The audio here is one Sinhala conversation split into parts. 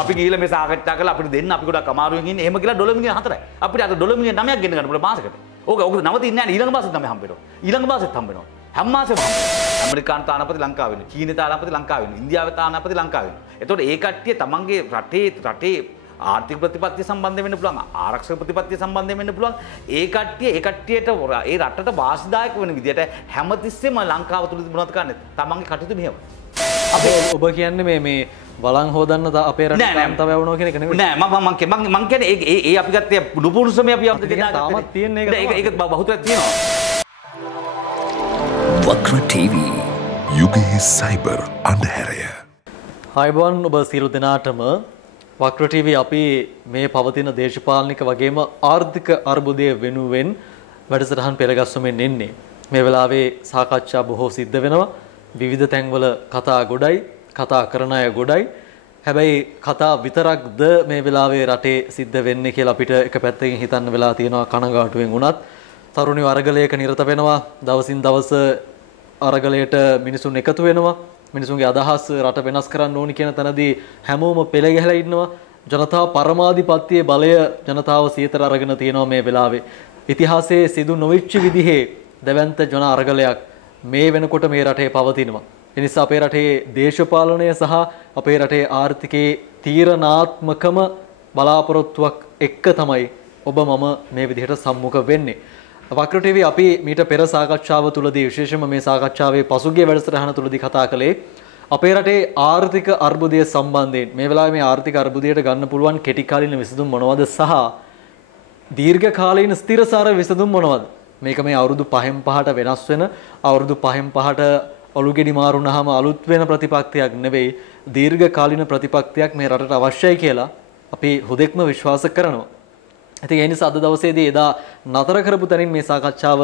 අපි ගිහිල්ලා මේ සාකච්ඡා කරලා අපිට දෙන්න අපි ගොඩක් අමාරුවෙන් ඉන්නේ. එහෙම කියලා $1 මිලියන 4යි. අපිට අද $1 මිලියන 9ක් ගෙන්න ගන්න පුළුවන් මාසෙකට. ඕක නවතින්නේ නැහැ. ඊළඟ මාසෙත් 9 හම්බ වෙනවා. ඊළඟ මාසෙත් හම්බ වෙනවා. හැම මාසෙම හම්බ වෙනවා. ඇමරිකානු තානාපති ලංකාවේ වෙනවා. චීන තානාපති ලංකාවේ වෙනවා. ඉන්දියාවේ තානාපති ලංකාවේ වෙනවා. එතකොට ඒ කට්ටිය තමන්ගේ රටේ ආර්ථික ප්‍රතිපත්තිය සම්බන්ධ වෙන්න පුළුවන්, ආරක්ෂක ප්‍රතිපත්තිය සම්බන්ධ වෙන්න පුළුවන්. ඒ කට්ටියට ඒ රටට වාසිදායක වෙන විදිහට හැමතිස්සෙම ලංකාව තුලදී මොනවද කරන්නේ? තමන්ගේ කටයුතු මෙහෙම. ඔබ කියන්නේ මේ බලන් හොදන්න අපේ රටේ කාන්තාව යවනවා කියන එක නෙමෙයි. නෑ මම කියන්නේ ඒ අපි ගත්තේ නුපුරුෂමේ අපි අපිට තාමත් තියෙන එක. ඒක බහුතරයක් තියෙනවා. වක්‍ර TV යුගයේ සයිබර් අන්ධහැරය. හයිබෝන් ඔබ සියලු දෙනාටම වක්‍ර TV අපි මේ පවතින දේශපාලනික වගේම ආර්ථික අර්බුදය වෙනුවෙන් වැඩසටහන් පෙරගස්වමින් ඉන්නේ. මේ වෙලාවේ සාකච්ඡා බොහෝ සිද්ධ වෙනවා. විවිධ තැන්වල කතා ගොඩයි, කතා කරන අය ගොඩයි. හැබැයි කතා විතරක්ද මේ වෙලාවේ රටේ සිද්ධ වෙන්නේ කියලා අපිට එක පැත්තකින් හිතන්න වෙලා තියෙනවා කනගාටුවෙන් වුණත්. තරුණිය අරගලයක නිරත වෙනවා. දවසින් දවස අරගලයට මිනිසුන් එකතු වෙනවා. මිනිසුන්ගේ අදහස් රට වෙනස් කරන්න ඕනි කියන තැනදී හැමෝම පෙළ ගැහලා ඉන්නවා. ජනතාව පරමාධිපත්‍යයේ බලය ජනතාව සියතර අරගෙන තියෙනවා මේ වෙලාවේ. ඉතිහාසයේ සිදු නොවිච්ච විදිහේ දැවැන්ත ජන අරගලයක් මේ වෙනකොට මේ රටේ පවතිනවා. ඒ නිසා අපේ රටේ දේශපාලනය සහ අපේ රටේ ආර්ථිකයේ තීරණාත්මකම බලාපොරොත්තුවක් එක්ක තමයි ඔබ මම මේ විදිහට සම්මුඛ වෙන්නේ. වක්‍ර TV අපි මීට පෙර සාකච්ඡාව තුළදී විශේෂයෙන්ම මේ සාකච්ඡාවේ පසුගිය වැඩසටහන තුළදී කතා කළේ අපේ රටේ ආර්ථික අර්බුදය සම්බන්ධයෙන්. මේ වෙලාවේ මේ ආර්ථික අර්බුදයට ගන්න පුළුවන් කෙටි කාලීන විසඳුම් මොනවද සහ දීර්ඝ කාලීන ස්ථිරසාර විසඳුම් මොනවද? මේක මේ අවුරුදු 5න් 5ට වෙනස් වෙන අවුරුදු 5න් 5ට ඔලුගෙඩි මාරුනහම අලුත් වෙන ප්‍රතිපත්තියක් නෙවෙයි දීර්ඝ කාලීන ප්‍රතිපත්තියක් මේ රටට අවශ්‍යයි කියලා අපි හුදෙක්ම විශ්වාස කරනවා. ඉතින් ඒ නිසා අද දවසේදී එදා නතර කරපු තැනින් මේ සාකච්ඡාව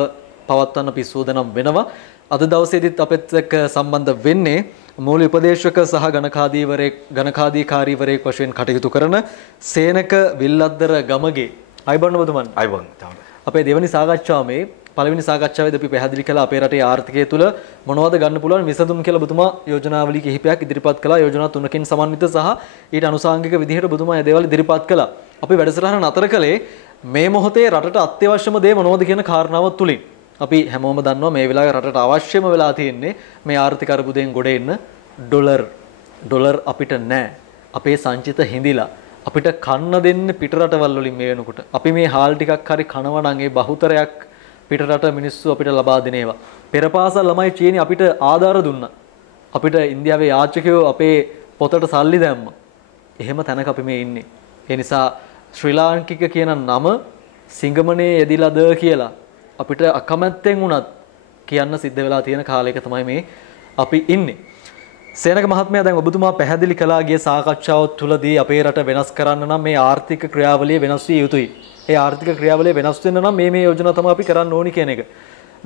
පවත්වන්න පිස්සුවදනම් වෙනවා. අද දවසේදීත් අපෙත් එක්ක සම්බන්ධ වෙන්නේ මූල්‍ය උපදේශක සහ ගණකාධිකාරීවරයෙක් වශයෙන් කටයුතු කරන සේනක විල්ලද්දර ගමගේ අයිබන් ඔබතුමන්. අයිබන්. අපේ දෙවැනි සාකච්ඡාව මේ පළවෙනි සාකච්ඡාවේදී අපි පැහැදිලි කළා අපේ රටේ ආර්ථිකය තුළ මොනවද ගන්න පුළුවන් විසඳුම් කියලා ඔබතුමා යෝජනාවලි කිහිපයක් ඉදිරිපත් කළා. යෝජනා 3කින් සමන්විත සහ ඊට අනුසාංගික විදිහට ඔබතුමා මේ දේවල් ඉදිරිපත් කළා. අපි වැඩසටහන නතර කළේ මේ මොහොතේ රටට අත්‍යවශ්‍යම දේ මොනවද කියන කාරණාව තුලින්. අපි හැමෝම දන්නවා මේ වෙලාවේ රටට අවශ්‍යම වෙලා තියෙන්නේ මේ ආර්ථික අර්බුදයෙන් ගොඩ එන්න ඩොලර් අපිට නැහැ. අපේ සංචිත හිඳිලා අපිට කන්න දෙන්න පිටරටවල් වලින් මේ වෙනකොට. අපි මේ හාල් ටිකක් හරි කනවා නම් ඒ බහුතරයක් පිටරට මිනිස්සු අපිට ලබා දෙන ඒවා. පෙරපාසල් ළමයි චීනි අපිට ආධාර දුන්නා. අපිට ඉන්දියාවේ යාචකයෝ අපේ පොතට සල්ලි දැම්මා. එහෙම තැනක අපි මේ ඉන්නේ. ඒ නිසා ශ්‍රී ලාංකික කියන නම සිංගමනේ යෙදිලාද කියලා අපිට අකමැත්තෙන් වුණත් කියන්න සිද්ධ වෙලා තියෙන කාලයක තමයි මේ අපි ඉන්නේ. සේනක මහත්මයා දැන් ඔබතුමා පැහැදිලි කළා ගිය සාකච්ඡාව තුළදී අපේ රට වෙනස් කරන්න නම් මේ ආර්ථික ක්‍රියාවලිය වෙනස් විය යුතුයි. ඒ ආර්ථික ක්‍රියාවලිය වෙනස් වෙන්න නම් මේ යෝජනා තමයි අපි කරන්න ඕනි කියන එක.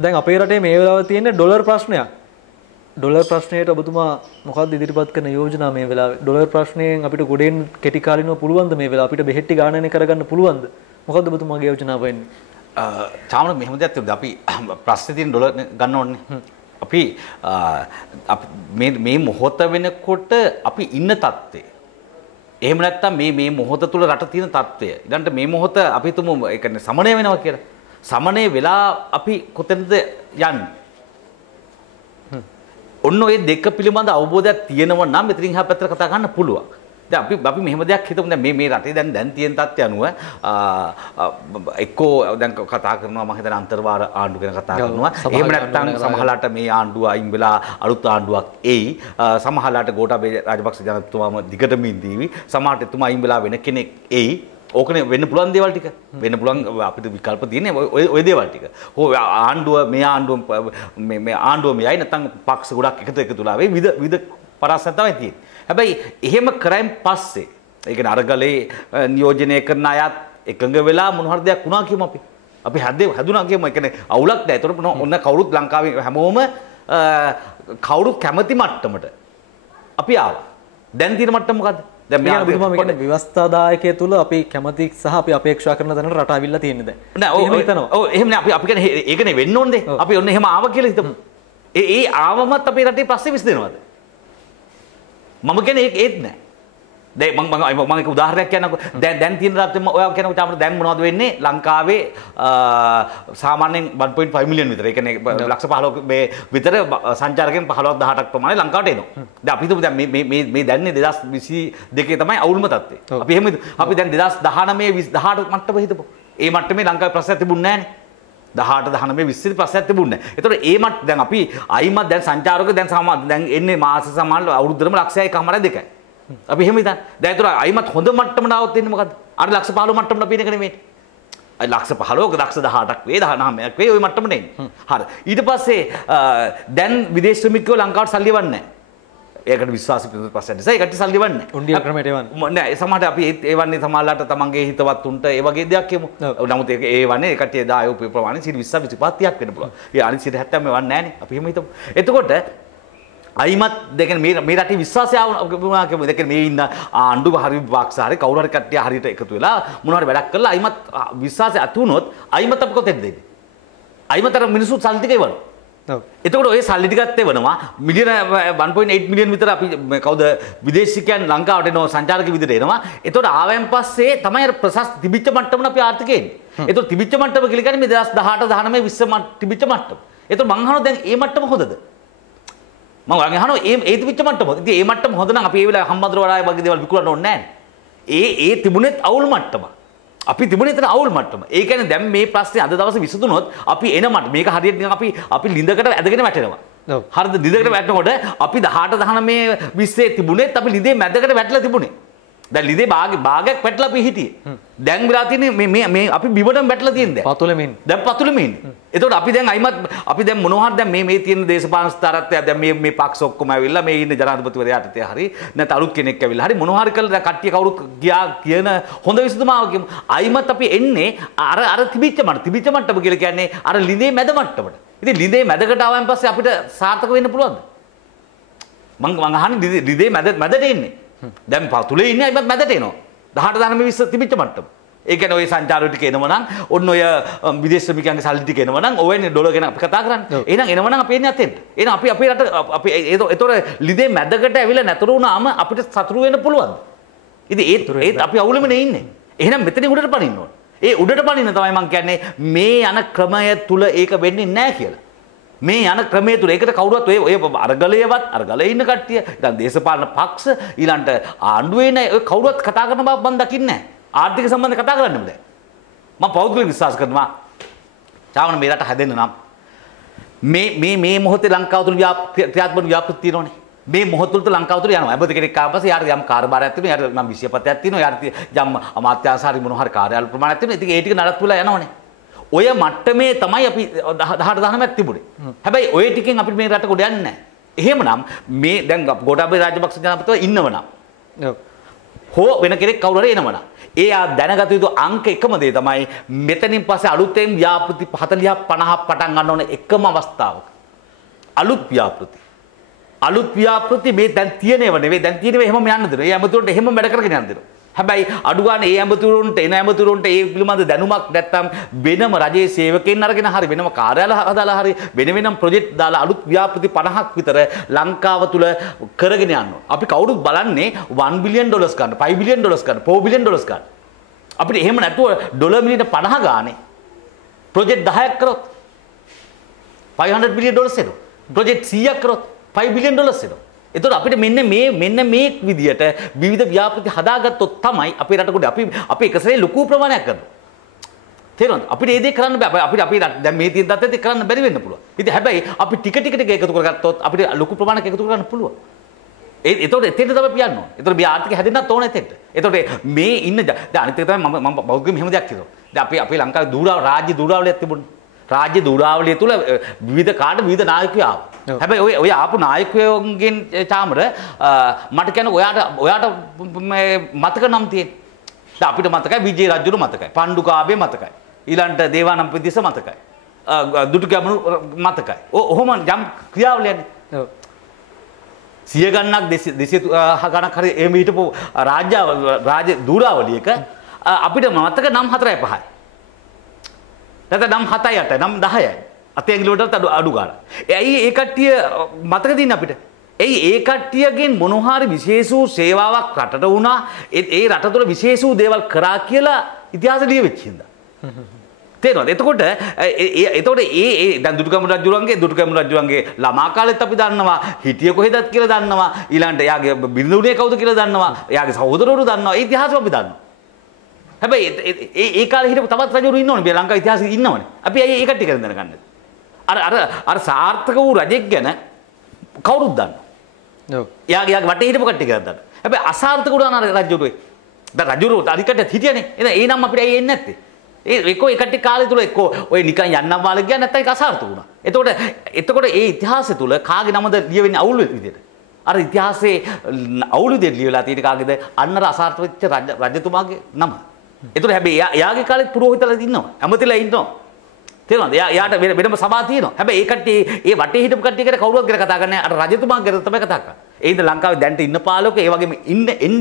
දැන් අපේ රටේ මේ වෙලාවේ තියෙන ඩොලර් ප්‍රශ්නයක්. ඩොලර් ප්‍රශ්නයට ඔබතුමා මොකක්ද ඉදිරිපත් කරන යෝජනා මේ වෙලාවේ? ඩොලර් ප්‍රශ්නයෙන් අපිට ගොඩෙන් කෙටි කාලිනව පුළුවන්ද මේ වෙලාව අපිට බෙහෙට්ටි ගානනේ කරගන්න පුළුවන්ද? මොකද්ද ඔබතුමාගේ යෝජනාව වෙන්නේ? තාම මෙහෙම දෙයක් තිබුණා. අපි ප්‍රශ්නේ තියෙන ඩොලර් ගන්න ඕනේ. අපි මේ මොහොත වෙනකොට අපි ඉන්න තත්ත්වය. එහෙම නැත්නම් මේ මොහොත තුල රට තියෙන තත්ත්වය. ඊළඟට මේ මොහොත අපි තුමු ඒ කියන්නේ සමනය වෙනවා කියලා. සමනය වෙලා අපි කොතැනද යන්නේ? ඔන්න ඔය දෙක පිළිබඳ අවබෝධයක් තියෙනවා නම් මෙතනින් එහා පැත්තට කතා කරන්න පුළුවන්. දැන් අපි මෙහෙම දෙයක් හිතමු දැන් මේ රටේ දැන් තියෙන තත්ත්වය අනුව එක්කෝ දැන් කතා කරනවා මම හිතන අන්තර්වාර ආණ්ඩු ගැන කතා කරනවා. එහෙම නැත්නම් සමහරලාට මේ ආණ්ඩුව අයින් වෙලා අලුත් ආණ්ඩුවක් එයි. සමහරලාට ගෝඨාභය රාජපක්ෂ ජනතුමාම දිගටම ඉඳීවි. සමහරට එතුමා අයින් වෙලා වෙන කෙනෙක් එයි. ඕකනේ වෙන්න පුළුවන් දේවල් ටික. වෙන්න පුළුවන් අපිට විකල්ප තියෙන්නේ ওই දේවල් ටික. ආණ්ඩුව මේ ආණ්ඩුව මෙයයි නැත්නම් පක්ෂ ගොඩක් එකතුලා වෙයි විවිධ පරාසන තමයි තියෙන්නේ. හැබැයි එහෙම කරයින් පස්සේ ඒ කියන්නේ අරගලේ නියෝජනය කරන අයත් එකඟ වෙලා මොන හරි දෙයක් වුණා කියමු අපි. අපි හැදුනා කියමු. ඒ කියන්නේ අවුලක් නැහැ. ඒතකොට ඔන්න කවුරුත් ලංකාවේ හැමෝම කවුරුත් කැමති මට්ටමට අපි ආවා. දැන් තියෙන මට්ටම මොකද්ද? දැන් මේ ඔබතුමා මේ කියන්නේ ව්‍යවස්ථාදායකය තුල අපි කැමති සහ අපි අපේක්ෂා කරන තැනට රට අවිල්ලා තියෙන්නේ දැන්. නෑ ඔව් එහෙම නෑ අපි කියන්නේ ඒකනේ වෙන්න ඕනේ. අපි ඔන්න එහෙම ආවා කියලා හිතමු. ඒ ආවමත් අපේ රටේ ප්‍රශ්නේ විසඳෙනවද? මම කියන්නේ ඒත් නෑ. දැන් මම එක උදාහරණයක් කියන්නකෝ. දැන් තියෙන රටේ ඔයා කියනකොට අපිට දැන් මොනවද වෙන්නේ? ලංකාවේ සාමාන්‍යයෙන් 1.5 මිලියන් විතර. ඒ කියන්නේ ලක්ෂ 15ක මේ විතර සංචාරකයන් 15ක් 18ක් ප්‍රමාණය ලංකාවට එනවා. දැන් අපි හිතමු දැන් මේ දැන්නේ 2022 තමයි අවුල්ම තත්ත්වය. අපි එහෙම අපි දැන් 2019 18 මට්ටම හිතපො. ඒ මට්ටමේ ලංකාවේ ප්‍රශ්නයක් තිබුණේ නැහැ නේ. 18 19 20 ප්‍රශ්නයක් තිබුණේ නැහැ. ඒතකොට ඒ මට්ට දැන් අපි අයිමත් දැන් සංචාරක දැන් එන්නේ මාස සමාන අවුරුද්දරම ලක්ෂයයි කමාරයි දෙකයි. අපි එහෙම හිතන්න. දැන් ඒතර අයිමත් හොඳ මට්ටමට આવත් වෙන්නේ මොකද්ද? අර ලක්ෂ 15 මට්ටමට අපි එනකනේ මේ. අය ලක්ෂ 15ක ලක්ෂ 18ක් වේ 19ක් වේ ওই මට්ටමට එන්නේ. හරි. ඊට පස්සේ දැන් විදේශ ශ්‍රමිකයෝ ලංකාවට සල්ලි වන්නේ නැහැ. ඒකට විශ්වාසී ප්‍රතිපස්සට නිසා ඒකට සල්ලි වන්නේ. උණ්ඩිය ක්‍රමයට එවන්නේ. නෑ ඒ සමහරට අපි ඒ වන්නේ සමහරලාට තමන්ගේ හිතවත් උන්ට ඒ වගේ දෙයක් කියමු. නමුත් ඒක ඒ වන්නේ ඒ කට්ටිය දායෝ ප්‍රමාණය 20 25 30ක් වෙන්න පුළුවන්. ඒ අනිත් 70 මේ වන්නේ නෑනේ. අපි එහෙම හිතමු. එතකොට අයිමත් දෙකෙන් මේ රටේ විශ්වාසය ආවුණා කියමු. දෙකෙන් මේ ඉන්න ආණ්ඩුව හරි විපක්ෂ හරි කවුරු හරි කට්ටිය හරියට එකතු වෙලා මොනවා හරි වැඩක් කරලා අයිමත් විශ්වාසය ඇති වුණොත් අයිමත් අපි කොතෙන්ද දෙන්නේ? අයිමතර මිනිස්සු සල්ලි ටික එවනවා. එතකොට ඔය සල්ලි ටිකත් එවනවා මිලියන 1.8 මිලියන් විතර අපි කවුද විදේශිකයන් ලංකාවට එනවා සංචාරක විදිහට එනවා. එතකොට ආවෙන් පස්සේ තමයි අර ප්‍රසස් තිබිච්ච මට්ටමන අපි ආර්ථිකය එන්නේ. එතකොට තිබිච්ච මට්ටම කියලා කියන්නේ මේ 2018 19 20 තිබිච්ච මට්ටම. එතකොට මං අහනවා දැන් මේ මට්ටම හොඳද? මම ඔයගෙන් අහනවා ඒ තිබිච්ච මට්ටම. ඉතින් මේ මට්ටම හොඳ නම් අපි ඒ වෙලාවේ හම්බන්තොට වඩා වගේ දේවල් විකුණන්න ඕනේ නැහැ. ඒ තිබුණෙත් අවුල් මට්ටම. අපි තිබුණේ එතන අවුල් මට්ටම. ඒ කියන්නේ දැන් මේ ප්‍රශ්නේ අද දවසේ විසඳුනොත් අපි එන මට මේක හරියට නිකන් අපි ලිඳකට ඇදගෙන වැටෙනවා. හරිද? ලිඳකට වැටෙනකොට අපි 18 19 20 තිබුණෙත් අපි ලිඳේ මැදකට වැටලා තිබුණේ. දැන් ලිඳේ භාගයක් වැටලා අපි හිටියේ. දැන් වෙලා තියෙන්නේ මේ අපි බිමටම වැටලා තියෙන්නේ දැන්. පතුලෙමින්. දැන් පතුලෙමින්. එතකොට අපි දැන් අයිමත් අපි දැන් මොනවා හරි දැන් මේ තියෙන දේශපාලන ස්ථාරත්වය දැන් මේ පක්ෂ ඔක්කොම ඇවිල්ලා මේ ඉන්න ජනාධිපතිවරයාට තේ හරි නැත්නම් අලුත් කෙනෙක් ඇවිල්ලා හරි මොනවා හරි කළා දැන් කට්ටිය කවුරුත් කියන හොඳ විසඳුමාවක් කියමු. අයිමත් අපි එන්නේ අර තිබිච්ච මට්ටම කියලා කියන්නේ අර ලිඳේ මැද මට්ටමට. ඉතින් ලිඳේ මැදකට ආවන් පස්සේ අපිට සාර්ථක වෙන්න පුළුවන්ද? මං අහන්නේ ලිඳේ මැදට එන්නේ. දැන් පතුලේ ඉන්නේ අයිමත් මැදට එනවා. 18 19 20 තිබිච්ච මට්ටම. ඒ කියන්නේ ඔය සංචාරය ටික එනවනම් ඔන්න ඔය විදේශ ශ්‍රමිකයන්ගේ සල්ලි ටික එනවනම් ඔයනේ ඩොලර් ගැන අපි කතා කරන්නේ. එහෙනම් එනවනම් අපි එන්නේ අතෙන්ට. එහෙනම් අපි අපේ රට අපි ඒතොර ලිඳේ මැදකට ඇවිල්ලා නැතර වුණාම අපිට සතුරු වෙන්න පුළුවන්ද? ඉතින් ඒත් අපි අවුලෙමනේ ඉන්නේ. එහෙනම් මෙතනින් උඩට පනින්න ඕන. ඒ උඩට පනින්න තමයි මම කියන්නේ මේ යන ක්‍රමය තුල ඒක වෙන්නේ නැහැ කියලා. මේ යන ක්‍රමයේ තුල ඒකට කවුරුත් ඔය අරගලයේ ඉන්න කට්ටිය ඊළඟ දේශපාලන පක්ෂ ඊළඟට ආණ්ඩුවේ ඉන්න ඔය කවුරුත් කතා කරන බව මම දකින්නේ නැහැ. ආර්ථික සම්බන්ධ කතා කරන්න බෑ. මම පෞද්ගලික විශ්වාස කරනවා. චාවන මේ රට හැදෙන්න නම් මේ මොහොතේ ලංකාව තුල ක්‍රියාත්මක ව්‍යාපෘති තියෙනවනේ. මේ මොහොත තුල ලංකාව තුල යනවා. හැබැයි කෙනෙක් ආව පස්සේ යාට යම් කාර්යභාරයක් තියෙනවා. යාට නම් විශ්යපතයක් තියෙනවා. යාට යම් අමාත්‍යාංශ හරි මොනවා හරි කාර්යාල ප්‍රමාණයක් තියෙනවා. ඉතින් ඒ ටික නඩත්තු වෙලා යනවනේ. ඔය මට්ටමේ තමයි අපි 18 19ක් තිබුණේ. හැබැයි ඔය ටිකෙන් අපිට මේ රට ගොඩ යන්නේ නැහැ. එහෙමනම් මේ දැන් ගෝඨාභය රාජපක්ෂ ජනාධිපතිතුමා ඉන්නවනම් හෝ වෙන කෙනෙක් කවුරු හරි එනවනම් ඒ දැනගත යුතු අංක එකම දේ තමයි මෙතනින් පස්සේ අලුතෙන් ව්‍යාපෘති 40ක් 50ක් පටන් ගන්න ඕන එකම අවස්ථාවක. අලුත් ව්‍යාපෘති මේ දැන් තියෙනව නෙවෙයි දැන් තියෙනව එහෙමම යන්න දෙනවා. ඒ ඇමතුරන්ට එහෙමම වැඩ කරගෙන යන්න දෙනවා. හැබැයි අඩුගානේ ඒ ඇමතුරුන්ට ඒ පිළිබඳ දැනුමක් නැත්තම් වෙනම රජයේ සේවකයන් අරගෙන හරි වෙනම කාර්යාල හදාලා හරි වෙනම ප්‍රොජෙක්ට් දාලා අලුත් ව්‍යාපෘති 50ක් විතර ලංකාව තුල කරගෙන යන්න ඕන. අපි කවුරුත් බලන්නේ $1 බිලියන් ගන්න, $5 බිලියන් ගන්න, $4 බිලියන් ගන්න. අපිට එහෙම නැතුව ඩොලර් මිලියන 50 ගානේ ප්‍රොජෙක්ට් 10ක් කරොත් $500 බිලියන් එනවා. ප්‍රොජෙක්ට් 100ක් කරොත් $5 බිලියන් එනවා. එතකොට අපිට මෙන්න මේ විදියට විවිධ ව්‍යාපෘති හදාගත්තොත් තමයි අපේ රට කොට අපි එකසරේ ලොකු ප්‍රමාණයක් කරනවා. තේරෙනවද? අපිට ඒ දේ කරන්න බෑ. අපි දැන් මේ තියෙන තත්ත්වෙත් කරන්න බැරි වෙන්න පුළුවන්. ඉතින් හැබැයි අපි ටික එකතු කරගත්තොත් අපිට ලොකු ප්‍රමාණයක් එකතු කරගන්න පුළුවන්. එතකොට එතෙන්ට තමයි පියන්න ඕනේ. එතකොට මේ ආර්ථිකය හැදෙන්නත් ඕනේ එතෙන්ට. එතකොට මේ ඉන්න දැන් අනිත් එක තමයි මම බෞද්ධ මෙහෙම දෙයක් කියනවා. දැන් අපි ලංකාවේ රාජ්‍ය දූරාවලියක් තිබුණා. රාජ්‍ය දූරාවලිය තුල විවිධ කාට විවිධ නායකයෝ ආවා. හැබැයි ඔය ආපු නායකයෝගෙන් චාමර මට කියන්නේ ඔයාට මතක නම් තියෙන්නේ. දැන් අපිට මතකයි විජේ රජුරු මතකයි. පණ්ඩුකාභය මතකයි. ඊළඟට දේවානම්පියතිස්ස මතකයි. දුටුගැමුණු මතකයි. ඔහොම යම් ක්‍රියාවලියනේ. ඔව්. 100 ගණනක් 200 ගණනක් හරි එහෙම හිටපු රාජ්‍ය දූරාවලියක අපිට මතක නම් 4යි 5යි. නැත්නම් නම් 7යි 8යි නම් 10යි. අතේ ඇඟිලි වලට අඩු ගන්න. ඇයි ඒ කට්ටිය මතක දින්නේ අපිට? ඒ කට්ටියගෙන් මොන හරි විශේෂ වූ සේවාවක් රටට වුණා. ඒ රට තුළ විශේෂ වූ දේවල් කරා කියලා ඉතිහාසෙ ලියවෙච්ච හින්දා. තේරෙනවද? එතකොට දැන් දුටුගැමුණු රජුගේ ළමා කාලෙත් අපි දන්නවා, හිටිය කොහෙදත් කියලා දන්නවා, ඊළඟට එයාගේ බිරිඳුනේ කවුද කියලා දන්නවා, එයාගේ සහෝදරවරු දන්නවා. ඒ ඉතිහාසය අපි දන්නවා. හැබැයි ඒ කාලේ හිටපු තවත් රජවරු ඉන්නවනේ. මේ ලංකා ඉතිහාසෙ ඉන්නවනේ. අපි ඒ කට්ටිය ගැන දැනගන්නේ. අර සාර්ථක වූ රජෙක් ගැන කවුරුත් දන්නවා. ඔව්. එයාගේ වටේ හිටපු කට්ටිය ගැන දන්නවා. හැබැයි අසාර්ථක වුණා නේද රජුරුවේ. දැන් රජුරුව අධිකටත් හිටියනේ. එහෙනම් ඒ නම් අපිට ඇයි එන්නේ නැත්තේ? ඒකෝ ඒ කට්ටිය කාලේ තුල එක්කෝ ඔය නිකන් යන්නම් වාල ගියා නැත්නම් ඒක අසාර්ථක වුණා. එතකොට ඒ ඉතිහාසය තුල කාගේ නමද ලියවෙන්නේ අවුල් විදියට? අර ඉතිහාසයේ අවුල් විදියට ලියවලා තියෙන කාගේද? අන්නර අසාර්ථක වෙච්ච රජතුමාගේ නම. එතකොට හැබැයි එයාගේ කාලේ පුරෝහිතලා ඉන්නවා. ඇමතිලා ඉන්නවා. තේරෙනවද? එයාට වෙනම සභා තියෙනවා. හැබැයි ඒ කට්ටිය ඒ වටේ හිටපු කට්ටිය ගැන කවුරුවත් ගැන කතා කරන්නේ නැහැ. අර රජතුමා ගැන තමයි කතා කරන්නේ. ඒ ඉතින් ලංකාවේ දැන්ට ඉන්න පාලකෝ ඒ වගේම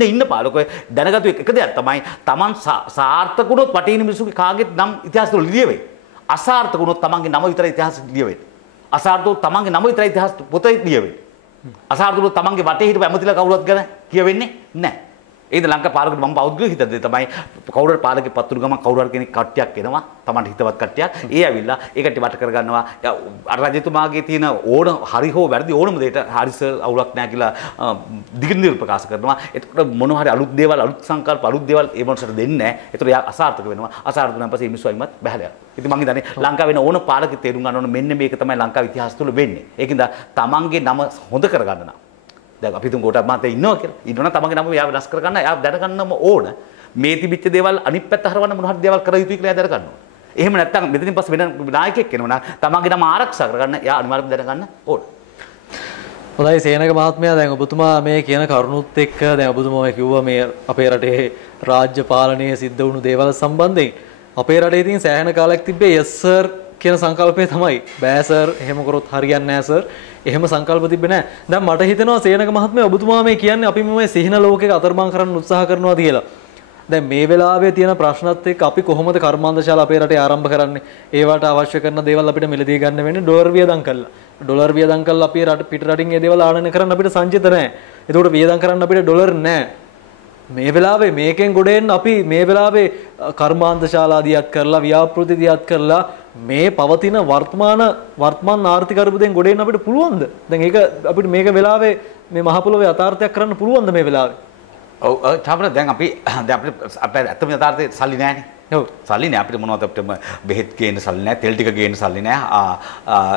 ඉන්න පාලකෝ දැනගතු එක දෙයක් තමයි Taman සාර්ථක වුණොත් වටේ ඉන්න මිනිස්සුගේ කාගෙත් නම් ඉතිහාස වල ලියවෙයි. අසාර්ථක වුණොත් Tamanගේ නම විතරයි ඉතිහාස ලියවෙන්නේ. අසාර්ථක වුණොත් Tamanගේ නම විතරයි ඉතිහාස පොතේ ලියවෙන්නේ. අසාර්ථක වුණොත් Tamanගේ වටේ හිටපු ඇමතිලා කවුරුවත් ගැන කියවෙන්නේ නැහැ. ඒද ලංකා පාලකට මම පෞද්ගලික හිතද තමයි කවුරු හරි පාලකෙ පත්තුරු ගමන් කවුරු හරි කෙනෙක් කට්ටියක් එනවා Tamanට හිතවත් කට්ටියක් ඒ ඇවිල්ලා ඒකට වට කර ගන්නවා අර රජතුමාගේ තියෙන ඕන හරි හෝ වැරදි ඕනම දෙයකට හරි සර් අවුලක් නැහැ කියලා දිගින් ප්‍රකාශ කරනවා එතකොට මොන හරි අලුත් දේවල් අලුත් සංකල්ප අලුත් දේවල් ඒ මොනසට දෙන්නේ නැහැ එතකොට එයා අසාර්ථක වෙනවා අසාර්ථක නම් පස්සේ මිනිස්සු අයිමත් බහැලා යනවා ඉතින් මම හිතන්නේ ලංකාවේ වෙන ඕන පාලකෙ තේරුම් ගන්න ඕන මෙන්න මේක තමයි ලංකාවේ ඉතිහාසය තුළ වෙන්නේ ඒකින්ද Tamanගේ නම හොඳ කරගන්න නම් දැන් අපි තුන් කොට මාතේ ඉන්නවා කියලා. ඉන්නවනම් තමන්ගේ නම එයා වෙනස් කර ගන්න එයා දැනගන්නම ඕන. මේ තිබිච්ච දේවල් අනිත් පැත්ත හරවන්න මොන හරි දේවල් කර යුතුයි කියලා එයා දැනගන්න ඕන. එහෙම නැත්නම් මෙතනින් පස්සේ වෙන නායකයෙක් එනවා නම් තමන්ගේ නම ආරක්ෂා කරගන්න එයා අනිවාර්යයෙන්ම දැනගන්න ඕන. හොඳයි සේනක මහත්මයා දැන් ඔබතුමා මේ කියන කරුණුත් එක්ක දැන් ඔබතුමා කිව්වා මේ අපේ රටේ රාජ්‍ය පාලනයේ සිද්ධ වුණු දේවල් සම්බන්ධයෙන් අපේ රටේ ඉතින් සෑහෙන කාලයක් තිබ්බේ yes sir කියන සංකල්පය තමයි. බෑ සර් එහෙම කරොත් හරියන්නේ නැහැ සර්. එහෙම සංකල්ප තිබ්බේ නැහැ. දැන් මට හිතෙනවා සේනක මහත්මයා ඔබතුමා මේ කියන්නේ අපි මේ සිහින ලෝකයක අතරමං කරන්න උත්සාහ කරනවා කියලා. දැන් මේ වෙලාවේ තියෙන ප්‍රශ්නත් එක්ක අපි කොහොමද කර්මාන්තශාලා අපේ රටේ ආරම්භ කරන්නේ? ඒවට අවශ්‍ය කරන දේවල් අපිට මිලදී ගන්න වෙන්නේ ඩොලර් වියදම් කරලා. ඩොලර් වියදම් කරලා අපි රට පිට රටින් මේ දේවල් ආනයනය කරන්න අපිට සංචිත නැහැ. ඒකට වියදම් කරන්න අපිට ඩොලර් නැහැ. මේ වෙලාවේ මේකෙන් ගොඩ එන්න අපි මේ වෙලාවේ කර්මාන්තශාලා දියත් කරලා ව්‍යාපෘති දියත් කරලා මේ පවතින වර්තමාන ආර්ථික අර්බුදයෙන් ගොඩ එන්න අපිට පුළුවන්ද? දැන් ඒක අපිට මේක වෙලාවේ මේ මහ පොළොවේ යථාර්ථයක් කරන්න පුළුවන්ද මේ වෙලාවේ? ඔව් තාපර දැන් අපේ ඇත්තම යථාර්ථයේ සල්ලි නැහැනේ. ඔව් සල්ලි නැහැ අපිට මොනවද අපිට බෙහෙත් ගේන්න සල්ලි නැහැ, තෙල් ටික ගේන්න සල්ලි නැහැ,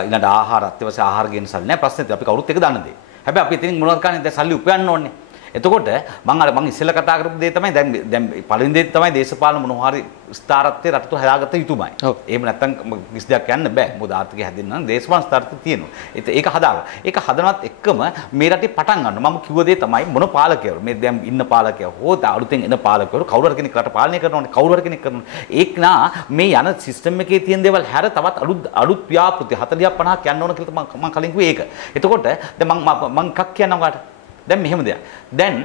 ඊළඟ ආහාර අත්‍යවශ්‍ය ආහාර ගේන්න සල්ලි නැහැ. ප්‍රශ්නේ අපි කවුරුත් එක දන්න දේ. හැබැයි අපි ඉතින් මොනවද කරන්නේ දැන් සල්ලි උපයන්න ඕනේ. එතකොට මම ඉස්සෙල්ලා කතා කරපු දේ තමයි දැන් පළවෙනි දේ තමයි දේශපාලන මොනවා හරි ස්ථාරත්වයේ රට තුළ හදාගත්ත යුතුමයි. එහෙම නැත්නම් කිසි දෙයක් යන්න බෑ. මොකද ආර්ථිකය හැදෙන්න නම් දේශපාලන ස්ථාරත්වය තියෙනවා. ඒක හදාගන්න. ඒක හදනවත් එක්කම මේ රටේ පටන් ගන්නවා. මම කිව්ව දේ තමයි මොන පාලකයරු මේ දැන් ඉන්න පාලකයෝ හෝ අලුතෙන් එන පාලකයරු කවුරු හරි කෙනෙක් රට පාලනය කරනවානේ කවුරු හරි කෙනෙක් කරනවා. ඒක නා මේ යන සිස්ටම් එකේ තියෙන දේවල් හැර තවත් අලුත් ව්‍යාපෘති 40ක් 50ක් යන්න ඕන කියලා මම කලින් කිව්වේ ඒක. එතකොට දැන් මම එකක් කියන්නම් ඔයාලට. දැන් මෙහෙම දෙයක්. දැන්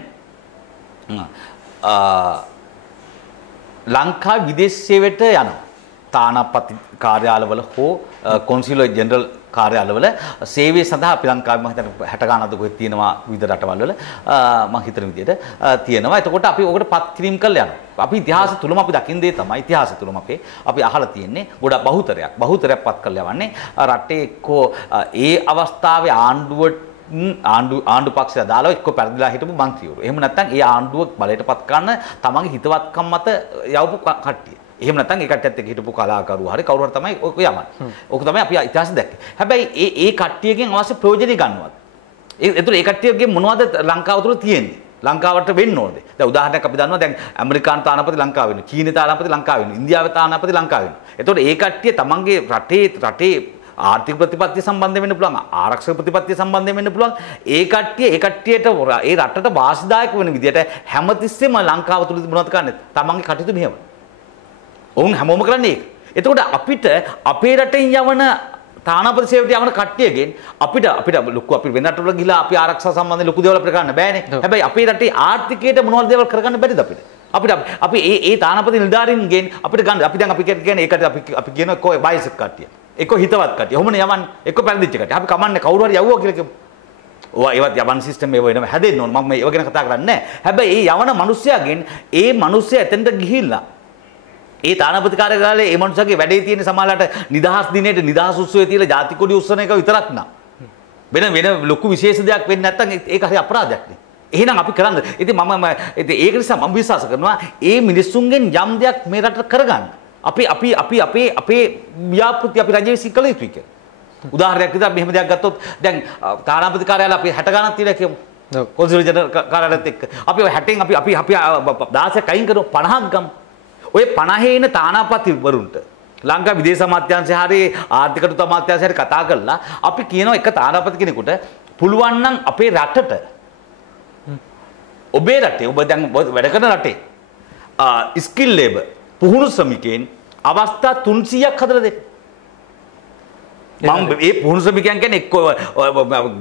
ලංකා විදේශ සේවයට යන තානාපති කාර්යාලවල හෝ කොන්සියුලර් ජෙනරල් කාර්යාලවල සේවය සඳහා අපි ලංකාවේ මම හිතන්නේ 60 ගානක් කොහෙද තියෙනවා විවිධ රටවල් වල මම හිතන විදිහට තියෙනවා. එතකොට අපි ඔකට පත් කිරීම කරලා යනවා. අපි ඉතිහාසය තුලම අපි දකින්න දේ තමයි ඉතිහාසය තුලම අපි අහලා තියෙන්නේ ගොඩක් බහුතරයක් පත් කරලා යවන්නේ රටේ එක්කෝ ඒ අවස්ථාවේ ආණ්ඩු පක්ෂය දාලා එක්ක පෙරදිලා හිටපු മന്ത്രിවරු. එහෙම නැත්නම් ඒ ආණ්ඩුව බලයටපත් කරන්න තමන්ගේ හිතවත්කම් මත යවපු කට්ටිය. එහෙම නැත්නම් ඒ කට්ටියත් එක්ක හිටපු කලාකරුවෝ හරි කවුරු හරි තමයි ඔක යවන්නේ. ඕක තමයි අපි ඉතිහාසෙ දැක්කේ. හැබැයි ඒ කට්ටියගෙන් අවශ්‍ය ප්‍රයෝජනෙ ගන්නවත්. ඒතර ඒ කට්ටියගේ මොනවද ලංකාව තුළ තියෙන්නේ? ලංකාවට වෙන්න ඕනද? දැන් උදාහරණයක් අපි දන්නවා දැන් ඇමරිකානු තානාපති ලංකාව වෙනවා. චීන තානාපති ලංකාව වෙනවා. ඉන්දියාවේ තානාපති ලංකාව වෙනවා. ඒතකොට ඒ කට්ටිය තමන්ගේ රටේ ආර්ථික ප්‍රතිපත්තිය සම්බන්ධ වෙන්න පුළුවන් ආරක්ෂක ප්‍රතිපත්තිය සම්බන්ධ වෙන්න පුළුවන් ඒ කට්ටියට ඒ රටට වාසිදායක වෙන විදිහට හැමතිස්සෙම ලංකාව තුළ මොනවද කරන්නේ තමන්ගේ කටයුතු මෙහෙම. ඔවුන් හැමෝම කරන්නේ ඒක. එතකොට අපිට අපේ රටෙන් යවන තානාපති සේවයට යවන කට්ටියගෙන් අපිට ලොකු අපි වෙන රටවල ගිහලා අපි ආරක්ෂා සම්බන්ධයෙන් ලොකු දේවල් අපිට කරන්න බෑනේ. හැබැයි අපේ රටේ ආර්ථිකයට මොනවද දේවල් කරගන්න බැරිද අපිට? අපි ඒ තානාපති නිලධාරීන්ගෙන් අපිට ගන්න අපි කියන්නේ ඒකට අපි කියන කොයි වයසක කට්ටිය. එක්ක හිතවත් කට්ටිය. ඔහොමනේ යවන්නේ. එක්ක පැරදිච්ච කට්ටිය. අපි කමන්නේ කවුරු හරි යවුවා කියලා කියමු. ඒවත් යවන සිස්ටම් ඒව වෙනම හැදෙන්න ඕන. මම මේව ගැන කතා කරන්නේ නැහැ. හැබැයි ඒ යවන මිනිස්සයාගෙන් ඒ මිනිස්සයා එතෙන්ට ගිහිල්ලා ඒ තානාපති කාර්යාලයේ ඒ මිනිස්සගේ වැඩේ තියෙන සමාජලට නිදහස් දිනේට නිදහස් උත්සවයේ තියලා ජාතික කොඩි උස්සන එක විතරක් නා. වෙන ලොකු විශේෂ දෙයක් වෙන්නේ නැත්නම් ඒක හරි අපරාධයක් නේ. එහෙනම් අපි කරන්න. ඉතින් මම ඒක නිසා මම විශ්වාස කරනවා ඒ මිනිස්සුන්ගෙන් යම් දෙයක් මේ රටට කරගන්න. අපේ ව්‍යාපෘති අපි රජයේ විසින් කළ යුතුයි කියලා. උදාහරණයක් විදිහට මෙහෙම දෙයක් ගත්තොත් දැන් තානාපති කාර්යාලය අපි 60 ගණන් තියලා කියමු. කොන්සල් ජනරල් කාර්යාලයත් එක්ක. අපි ඔය 60න් අපි 16ක් අයින් කරනවා 50ක් ගමු. ඔය 50 ඉන්න තානාපති වරුන්ට ලංකා විදේශ අමාත්‍යාංශය හරි ආර්ථික කටයුතු අමාත්‍යාංශය හරි කතා කරලා අපි කියනවා එක තානාපති කෙනෙකුට පුළුවන් නම් අපේ රටට ඔබේ රටේ ඔබ දැන් වැඩ කරන රටේ ස්කිල් ලේබර් පුහුණු ශ්‍රමිකයන් අවස්ථා 300ක් හදලා දෙන්න. මම ඒ පුහුණු ශ්‍රමිකයන් කියන්නේ එක්ක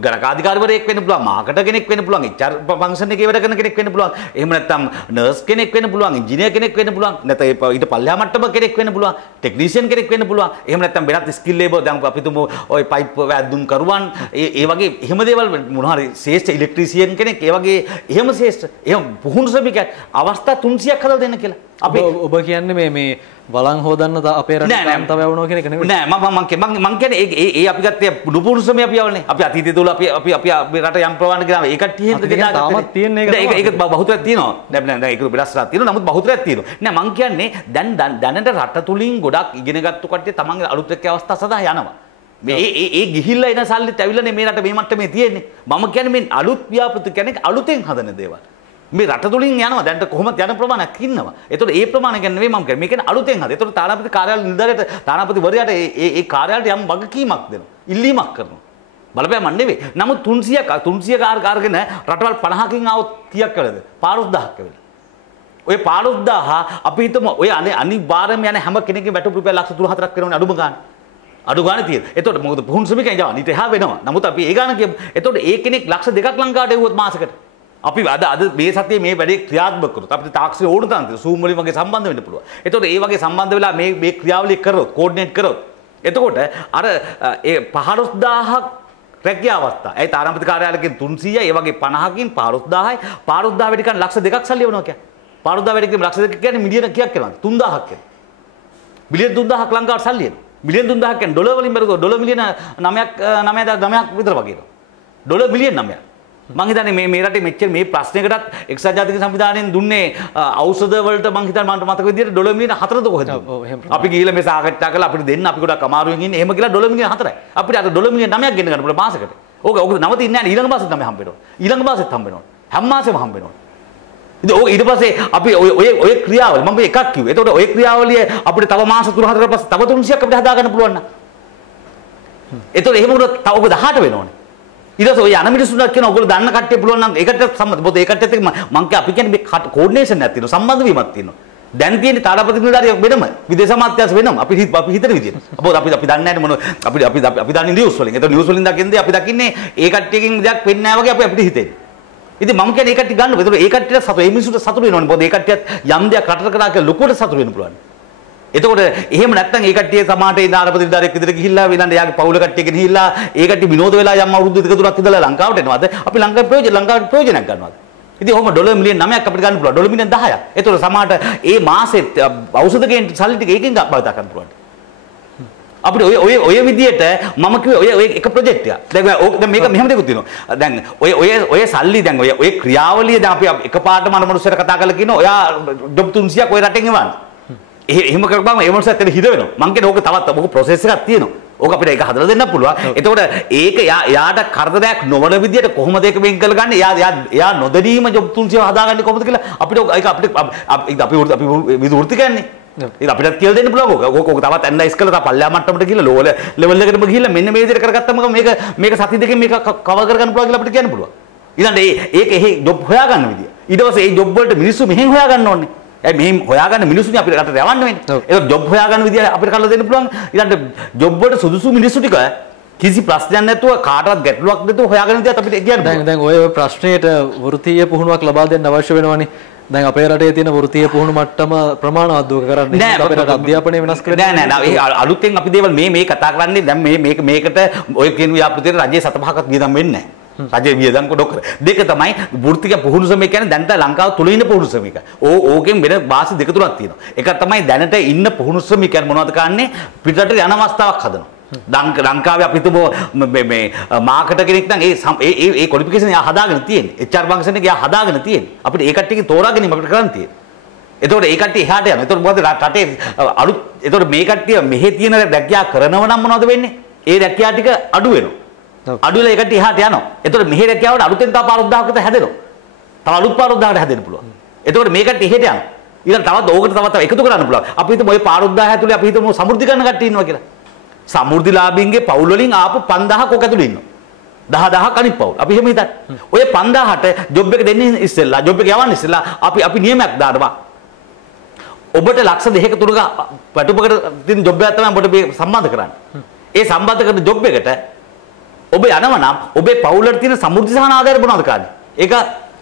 ගණකාධිකාරිවරයෙක් වෙන්න පුළුවන්, මාකටර් කෙනෙක් වෙන්න පුළුවන්, HR ෆන්ක්ෂන් එකේ වැඩ කරන කෙනෙක් වෙන්න පුළුවන්. එහෙම නැත්නම් නර්ස් කෙනෙක් වෙන්න පුළුවන්, ඉංජිනේර් කෙනෙක් වෙන්න පුළුවන්. නැත්නම් ඊට පල්ලෙහා මට්ටම කෙනෙක් වෙන්න පුළුවන්, ටෙක්නීෂියන් කෙනෙක් වෙන්න පුළුවන්. එහෙම නැත්නම් වෙනත් ස්කිල් ලේබර් දැන් අපි තුමු ওই පයිප් වැද්දුම් කරුවන් ඒ වගේ එහෙම දේවල් මොනවා හරි ශ්‍රේෂ්ඨ ඉලෙක්ට්‍රීසියන් කෙනෙක් ඒ වගේ එහෙම ශ්‍රේෂ්ඨ එහෙම පුහුණු ශ්‍රමිකයන් අවස්ථා 300ක් හදලා දෙන්න කියලා. අපි ඔබ කියන්නේ මේ වලං හොදන්න අපේ රටේ කාන්තාව යවනවා කියන එක නෙමෙයි. නෑ මම කියන්නේ ඒ අපි ගත්තේ නුපුරුදු ශ්‍රමය අපි යවන්නේ. අපි අතීතයේ තුල අපි රට යම් ප්‍රමාණයක් ගෙනාවා. ඒ කට්ටිය හින්දා ගෙනාවා. තාමත් තියෙන එක. ඒක බහුතරයක් තියෙනවා. නෑ ඒක වෙනස්ලා තියෙනවා. නමුත් බහුතරයක් තියෙනවා. නෑ මම කියන්නේ දැනට රට තුලින් ගොඩක් ඉගෙනගත්තු කට්ටිය තමන්ගේ අලුත් එක්ක අවස්ථා සඳහා යනවා. මේ ඒ ගිහිල්ලා එන සල්ලිත් ඇවිල්ලානේ මේ රට මේ මට්ටමේ තියෙන්නේ. මම කියන්නේ මේ අලුත් ව්‍යාපෘති කියන්නේ අලුතෙන් හදන දේවල්. මේ රට තුලින් යනවා දැන්ට කොහොමද යන ප්‍රමාණයක් ඉන්නවා. ඒතකොට ඒ ප්‍රමාණය ගැන නෙවෙයි මම කියන්නේ. මේ කියන්නේ අලුතෙන් හද. ඒතකොට තානාපති කාර්යාලය නිලධාරියට තානාපතිවරයාට ඒ කාර්යාලයට යම් වගකීමක් දෙනවා. ඉල්ලීමක් කරනවා. බලපෑමක් නෙවෙයි. නමුත් 300 අරගෙන රටවල් 50කින් આવොත් කීයක් වෙලද? 15000ක් වෙලද? ඔය 15000 අපි හිතමු ඔය අනිවාර්යයෙන්ම යන හැම කෙනෙක්ගේ වැටුප් රුපියල් ලක්ෂ 3-4ක් වෙනවනේ අඩුම ගන්න. අඩු ගානේ තියෙන. එතකොට මොකද පුහුණු ශ්‍රමිකයන් යනවා. ඊට එහා වෙනවා. නමුත් අපි ඒ ගාන කියමු. එතකොට ඒ කෙනෙක් ලක්ෂ 2ක් ලංකාවට එවුවොත් මාසෙකට අපි අද මේ සතියේ මේ වැඩේ ක්‍රියාත්මක කරොත් අපිට තාක්ෂණය ඕන තරම් තියෙනවා. Zoom වලින් වගේ සම්බන්ධ වෙන්න පුළුවන්. එතකොට ඒ වගේ සම්බන්ධ වෙලා මේ ක්‍රියාවලිය කරොත් කෝඩිනේට් කරොත් එතකොට අර ඒ 15000ක් රැකිය අවස්ථා. ඒ තානාපති කාර්යාලයකින් 300යි ඒ වගේ 50කින් 15000යි 15000 වැඩි කරන් ලක්ෂ 2ක් සල්ලි වෙනවා කියන්නේ. 15000 වැඩි කරන් ලක්ෂ 2ක් කියන්නේ මිලියන කීයක් වෙනවද? 3000ක් වෙනවා. මිලියන 3000ක් ලංකාවට සල්ලි එනවා. මිලියන 3000ක් කියන්නේ ඩොලර් වලින් බැලුවොත් ඩොලර් මිලියන 9ක් විතර වගේ එනවා. ඩොලර් මිලියන 9ක්. මම හිතන්නේ මේ රටේ මෙච්චර මේ ප්‍රශ්නයකටත් එක්සත් ජාතික සංවිධානයෙන් දුන්නේ ඖෂධ වලට මම හිතන්නේ මට මතක විදියට ඩොලර් මිලියන 4ද කොහෙද? අපි ගිහිල්ලා මේ සාකච්ඡා කරලා අපිට දෙන්න අපි ගොඩක් අමාරුවෙන් ඉන්නේ. එහෙම කියලා ඩොලර් මිලියන 4යි. අපිට අර ඩොලර් මිලියන 9ක් ගෙන්න ගන්න පුළුවන් මාසෙකට. ඕක නවතින්නේ නැහැ. ඊළඟ මාසෙත් 9 හම්බ වෙනවා. ඊළඟ මාසෙත් හම්බ වෙනවා. හැම මාසෙම හම්බ වෙනවා. ඉතින් ඕක ඊට පස්සේ අපි ඔය ක්‍රියාවල මම එකක් කිව්වේ. එතකොට ඔය ක්‍රියාවලිය අපිට තව මාස 3-4කට පස්සේ තව 300ක් අපිට හදා ගන්න පුළුවන් නම්. එතකොට එහෙම වුණොත් තව ඔක 18 වෙනවනේ. ඊට පස්සේ ඔය යන මිනිස්සුන්ට කියන ඔයගොල්ලෝ දන්න කට්ටිය පුළුවන් නම් ඒකට සම්බන්ධ. මොකද ඒ කට්ටියත් එක්ක මම කිය අපි කියන්නේ මේ කෝඩිනේෂන් එකක් තියෙනවා. සම්බන්ධ වීමක් තියෙනවා. දැන් තියෙන්නේ තානාපති නිලධාරියෙක් වෙනම විදේශ අමාත්‍යාංශ වෙනම අපි හිතන විදියට. අපි දන්නේ නැහැ මොන අපි දන්නේ නිවුස් වලින්. ඒතකොට නිවුස් වලින් දකින්නේ අපි දකින්නේ ඒ කට්ටියකින් දෙයක් වෙන්නේ නැහැ වගේ අපිට හිතෙන්නේ. ඉතින් මම කියන්නේ ඒ කට්ටිය ගන්න. ඒතකොට ඒ කට්ටියට සතුට ඒ මිනිස්සුන්ට සතුට වෙනවනේ. මොකද ඒ කට්ටියත් යම් දෙයක් රටට කරා කියලා ලොකුවට සතුට වෙන්න පුළුවන්. එතකොට එහෙම නැත්නම් ඒ කට්ටිය සමාජයේ නාරපති නිලධාරියෙක් විදිහට ගිහිල්ලා ඊළඟ එයාගේ පවුල කට්ටිය ගෙන ගිහිල්ලා ඒ කට්ටිය විනෝද වෙලා යම් අවුරුදු 2-3ක් ඉඳලා ලංකාවට එනවාද? අපි ලංකාවේ ප්‍රයෝජනයක් ගන්නවාද? ඉතින් ඔහොම ඩොලර් මිලියන 9ක් අපිට ගන්න පුළුවන්. ඩොලර් මිලියන 10ක්. ඒතකොට සමාජයට ඒ මාසෙත් ඖෂධ ගේන්න සල්ලි ටික ඒකෙන් භාවිතා කරන්න පුළුවන්. අපිට ඔය විදියට මම කිව්වේ ඔය එක ප්‍රොජෙක්ට් එකක්. දැන් මේක මෙහෙම දෙයක් තියෙනවා. දැන් ඔය සල්ලි දැන් ඔය ක්‍රියාවලිය දැන් අපි එකපාරටම අර මනුස්සයට කතා කරලා කියනවා ඔයා ජොබ් 300ක් ඔය රටෙන් එවන්න. එහෙම කරපුවම ඒ මනුස්සයත් එතන හිර වෙනවා. මං කියන්නේ ඕක තවත් ඕක ප්‍රොසෙස් එකක් තියෙනවා. ඕක අපිට ඒක හදලා දෙන්න පුළුවන්. එතකොට ඒක යාට කරදරයක් නොවන විදියට කොහොමද ඒක වෙන් කරගන්නේ? යා නොදැනීම ජොබ් 300 හදාගන්නේ කොහොමද කියලා අපිට ඒක අපි විවෘති කියන්නේ. ඒක අපිටත් කියලා දෙන්න පුළුවන්. ඕක තවත් ඇනලයිස් කරලා තව පල්ලා මට්ටමට ගිහලා ලෝ ලෙවල් එකටම ගිහලා මෙන්න මේ විදියට කරගත්තම මේක සති දෙකකින් මේක කවර් කරගන්න පුළුවන් කියලා අපිට කියන්න පුළුවන්. ඊළඟට ඒක එහෙ ජොබ් හොයාගන්න විදිය. ඊට පස්සේ මේ ජොබ් වලට මිනිස්සු මෙහෙන් හොයාගන්න ඕනේ. මෙහෙම හොයාගන්න මිනිස්සුනේ අපිට රටට යවන්න වෙන්නේ. ඒක ජොබ් හොයාගන්න විදිය අපිට කරලා දෙන්න පුළුවන්. ඊළඟට ජොබ් වලට සුදුසු මිනිස්සු ටික කිසි ප්‍රශ්නයක් නැතුව කාටවත් ගැටලුවක් නැතුව හොයාගන්න විදියත් අපිට කියන්න පුළුවන්. දැන් ඔය ප්‍රශ්නයට වෘත්තීය පුහුණුවක් ලබා දෙන්න අවශ්‍ය වෙනවනේ. දැන් අපේ රටේ තියෙන වෘත්තීය පුහුණු මට්ටම ප්‍රමාණවත් දුක කරන්නේ නැහැ. අපේ රට අධ්‍යාපනය වෙනස් කරන්නේ නෑ. අලුතෙන් අපි දේවල් මේ කතා කරන්නේ දැන් මේකට ඔය කියන ව්‍යාපෘතියට රජයේ 7-5ක් වියදම් වෙන්නේ නැහැ. රජයේ වියදම් කොට කර. දෙක තමයි වෘත්තික පුහුණු ශ්‍රමික කියන්නේ දැනට ලංකාව තුල ඉන්න පුහුණු ශ්‍රමික. ඕකෙන් වෙන භාෂා දෙක තුනක් තියෙනවා. එක තමයි දැනට ඉන්න පුහුණු ශ්‍රමිකයන් මොනවද කරන්නේ? පිටරට යන අවස්ථාවක් හදනවා. ලංකාවේ අපි හිතමු මේ මාකටර් කෙනෙක් නම් ඒ ක්වොලිෆිකේෂන් එයා හදාගෙන තියෙන්නේ. HR ෆන්ක්ෂන් එක එයා හදාගෙන තියෙන්නේ. අපිට ඒ කට්ටියකින් තෝරා ගැනීම අපිට කරන්න තියෙන්නේ. එතකොට ඒ කට්ටිය එහාට යනවා. එතකොට මොකද රටේ අලුත් එතකොට මේ කට්ටිය මෙහෙ තියෙන රැකියාව කරනව නම් මොනවද වෙන්නේ? ඒ රැකියාව ටික අඩු වෙනවා. අඩු වෙලා ඒ කට්ටිය එහාට යනවා. එතකොට මෙහෙ රැකියාවට අලුතෙන් තව පාර 1000ක් විතර හැදෙනවා. තව අලුත් පාර 1000කට හැදෙන්න පුළුවන්. එතකොට මේ කට්ටිය එහෙට යනවා. ඊළඟ තවත් ඕකට තවත් එකතු කරන්න පුළුවන්. අපි හිතමු ওই පාර 1000 ඇතුලේ අපි හිතමු සමෘද්ධි කරන කට්ටිය ඉන්නවා කියලා. සමෘද්ධිලාභීන්ගේ පවුල් වලින් ආපු 5000ක් ඔක ඇතුලේ ඉන්නවා. 10000ක් අනිත් පවුල්. අපි එහෙම හිතන්න. ඔය 5000ට ජොබ් එක දෙන්නේ ඉස්සෙල්ලා ජොබ් එක යවන්න ඉස්සෙල්ලා අපි නියමයක් දානවා. ඔබට ලක්ෂ 2ක 3ක වැටුපකට තියෙන ජොබ් එකක් තමයි ඔබට මේ සම්බන්ධ කරන්නේ. ඒ සම්බන්ධ කරන ජොබ් එකට ඔබ යනවා නම් ඔබේ පවුලට තියෙන සමෘද්ධි සහන ආධාරය මොනවද කරන්නේ? ඒක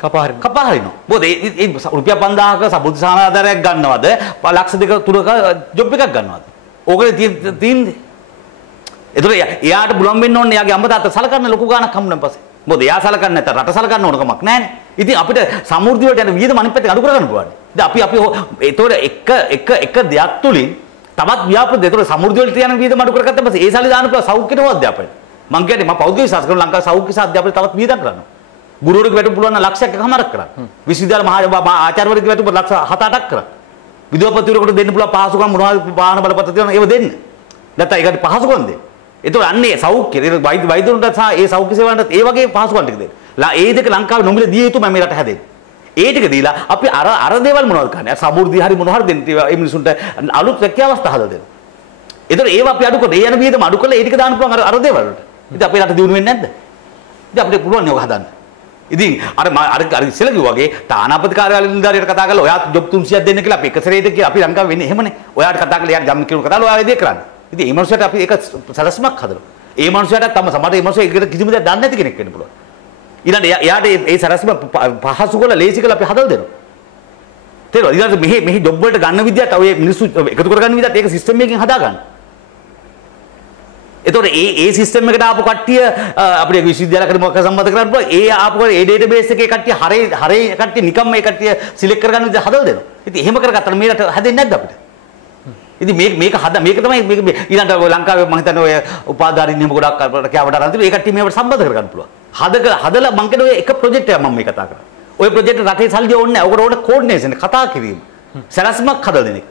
කපාහරිනවා. මොකද ඒ රුපියල් 5000ක සමෘද්ධි සහන ආධාරයක් ගන්නවද? ලක්ෂ 2ක 3ක ජොබ් එකක් ගන්නවද? ඕකේ තියෙන්නේ. ඒතර එයාට බුලම් වෙන්න ඕනේ එයාගේ අම්මා තාත්තා සලකන්න ලොකු ගාණක් හම්බුනන් පස්සේ. මොකද එයා සලකන්නේ නැත්නම් රට සලකන්න ඕන කමක් නැහැනේ. ඉතින් අපිට සමෘද්ධිය වලට යන වියදම අනිත් පැත්තට අඩු කරගන්න පුළුවන්. දැන් අපි ඒතකොට එක දෙයක් තුලින් තවත් ව්‍යාපෘති ඒතකොට සමෘද්ධිය වලට යන වියදම අඩු කරගත්තා පස්සේ ඒ සල්ලි දාන්න පුළුවන් සෞඛ්‍යයට අධ්‍යාපනය. මම කියන්නේ මම පෞද්ගලික විශ්වාස කරන ලංකාවේ සෞඛ්‍ය අධ්‍යාපනය තවත් වියදම් කරනවා. ගුරුවරයෙක් වැටුප පුළුවන් නම් ලක්ෂයක් එකමාරක් කරන්න. විශ්වවිද්‍යාල මහා ආචාර්යවරයෙක් වැටුප ලක්ෂ 7-8ක් කරන්න. විදුහල්පතිවරයෙකුට දෙන්න පුළුවන් පහසුකම් මොනවද වාහන බලපත්‍ර තියෙනවා ඒව දෙන්න. නැත්නම් ඒකට පහසුකම් දෙන්න. ඒතකොට අන්නේ සෞඛ්‍ය වෛද්‍යවරුන්ට සහ ඒ සෞඛ්‍ය සේවාවන්ට ඒ වගේ පහසුකම් ටික දෙන්න. ඒ දෙක ලංකාවේ නොමිලේ දිය යුතුම මේ රට හැදෙන්න. ඒ ටික දීලා අපි අර දේවල් මොනවද කරන්නේ? සමෘද්ධිය හරි මොනවා හරි දෙන්න ඒ මිනිසුන්ට අලුත් රැකියාව අවස්ථා හදලා දෙන්න. ඒතකොට ඒවා අපි අඩු කරලා ඒ යන වියදම අඩු කරලා ඒ ටික දාන්න පුළුවන් අර දේවල් වලට. ඉතින් අපේ රට දියුණු වෙන්නේ නැද්ද? ඉතින් අපිට පුළුවන් නේ ඔක හදන්න. ඉතින් අර ඉස්සෙල්ලා කිව්වා වගේ තානාපති කාර්යාලයේ නිලධාරියට කතා කරලා ඔයා ජොබ් 300ක් දෙන්න කියලා අපි එක සැරේද කියලා අපි ලංකාවේ වෙන්නේ එහෙමනේ. ඔයාට කතා කරලා එයාට ගම් කිරුණු කතා කරලා ඔයා ඒ දේ කරන්නේ. ඉතින් මේ මනුස්සයාට අපි ඒක සලස්මක් හදලා. ඒ මනුස්සයාට තම සමහර මේ මනුස්සයා ඒකට කිසිම දෙයක් දන්නේ නැති කෙනෙක් වෙන්න පුළුවන්. ඊළඟ එයාට ඒ සලස්ම පහසු කරලා ලේසි කරලා අපි හදලා දෙනවා. තේරෙනවද? ඊළඟ මෙහි ජොබ් වලට ගන්න විදිහට ඔය මිනිස්සු එකතු කරගන්න විදිහට ඒක සිස්ටම් එකකින් හදාගන්න. එතකොට ඒ සිස්ටම් එකට ආපු කට්ටිය අපිට විශ්වවිද්‍යාලයකට මොකක් සම්බන්ධ කරන්න පුළුවන්. ඒ ආපු ඒ ඩේටාබේස් එකේ කට්ටිය හරේ කට්ටිය නිකම්ම මේ කට්ටිය සිලෙක්ට් කරගන්න විදිහ හදලා දෙනවා. ඉතින් එහෙම කරගත්තා මේ රට හැදෙන්නේ නැද්ද අපිට? ඉතින් මේක තමයි මේක ඊළඟට ලංකාවේ මම හිතන්නේ ඔය උපාධාරීන් නියම ගොඩක් රැකියාවට අරන් තියෙනවා. ඒ කට්ටිය මේවට සම්බන්ධ කරගන්න පුළුවන්. හදලා මම කියන්නේ ඔය එක ප්‍රොජෙක්ට් එකක් මම මේ කතා කරන්නේ. ඔය ප්‍රොජෙක්ට් රටේ සල්ලි ඕනේ නැහැ. ඔකට ඕනේ කෝඩිනේෂන් කතා කිරීම. සැලැස්මක් හදලා දෙන එක.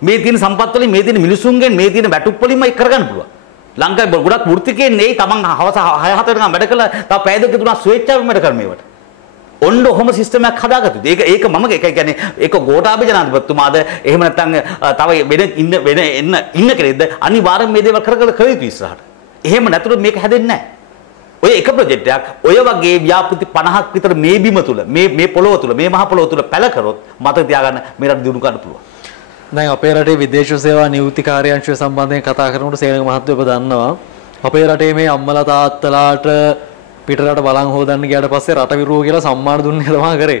මේ තියෙන සම්පත් වලින් මේ තියෙන මිනිසුන්ගෙන් මේ තියෙන වැටුප් වලින්ම ඒක කරගන්න පුළුවන්. ලංකාවේ ගොඩක් වෘත්තිකයන් නේ තමන් හවස 6-4 වෙනකම් වැඩ කළා තව පැය දෙක තුනක් ස්වේච්ඡාවෙන් වැඩ කරන මේවට. ඔන්න ඔහොම සිස්ටම් එකක් හදාගත්තා. ඒක මම කියන්නේ ඒක ගෝඨාභය ජනාධිපතිතුමාද එහෙම නැත්නම් තව වෙන ඉන්න කෙනෙක්ද අනිවාර්යෙන් මේ දේවල් කර යුතු ඉස්සරහට. එහෙම නැතුව මේක හැදෙන්නේ නැහැ. ඔය එක ප්‍රොජෙක්ට් එකක් ඔය වගේ ව්‍යාපෘති 50ක් විතර මේ බිම තුල මේ පොළොව තුල මේ මහ පොළොව තුල පැල කරොත් මතක තියාගන්න මේ රට දිනු ගන්න පුළුවන්. දැන් අපේ රටේ විදේශ සේවා නියුක්ති කාර්යාංශය සම්බන්ධයෙන් කතා කරනකොට සේනක මහත්මයා ඔබ දන්නවා අපේ රටේ මේ අම්මලා තාත්තලාට පිටරට බලන් හොදන්න ගියාට පස්සේ රට විරුව කියලා සම්මාන දුන්නේ තමයි කරේ.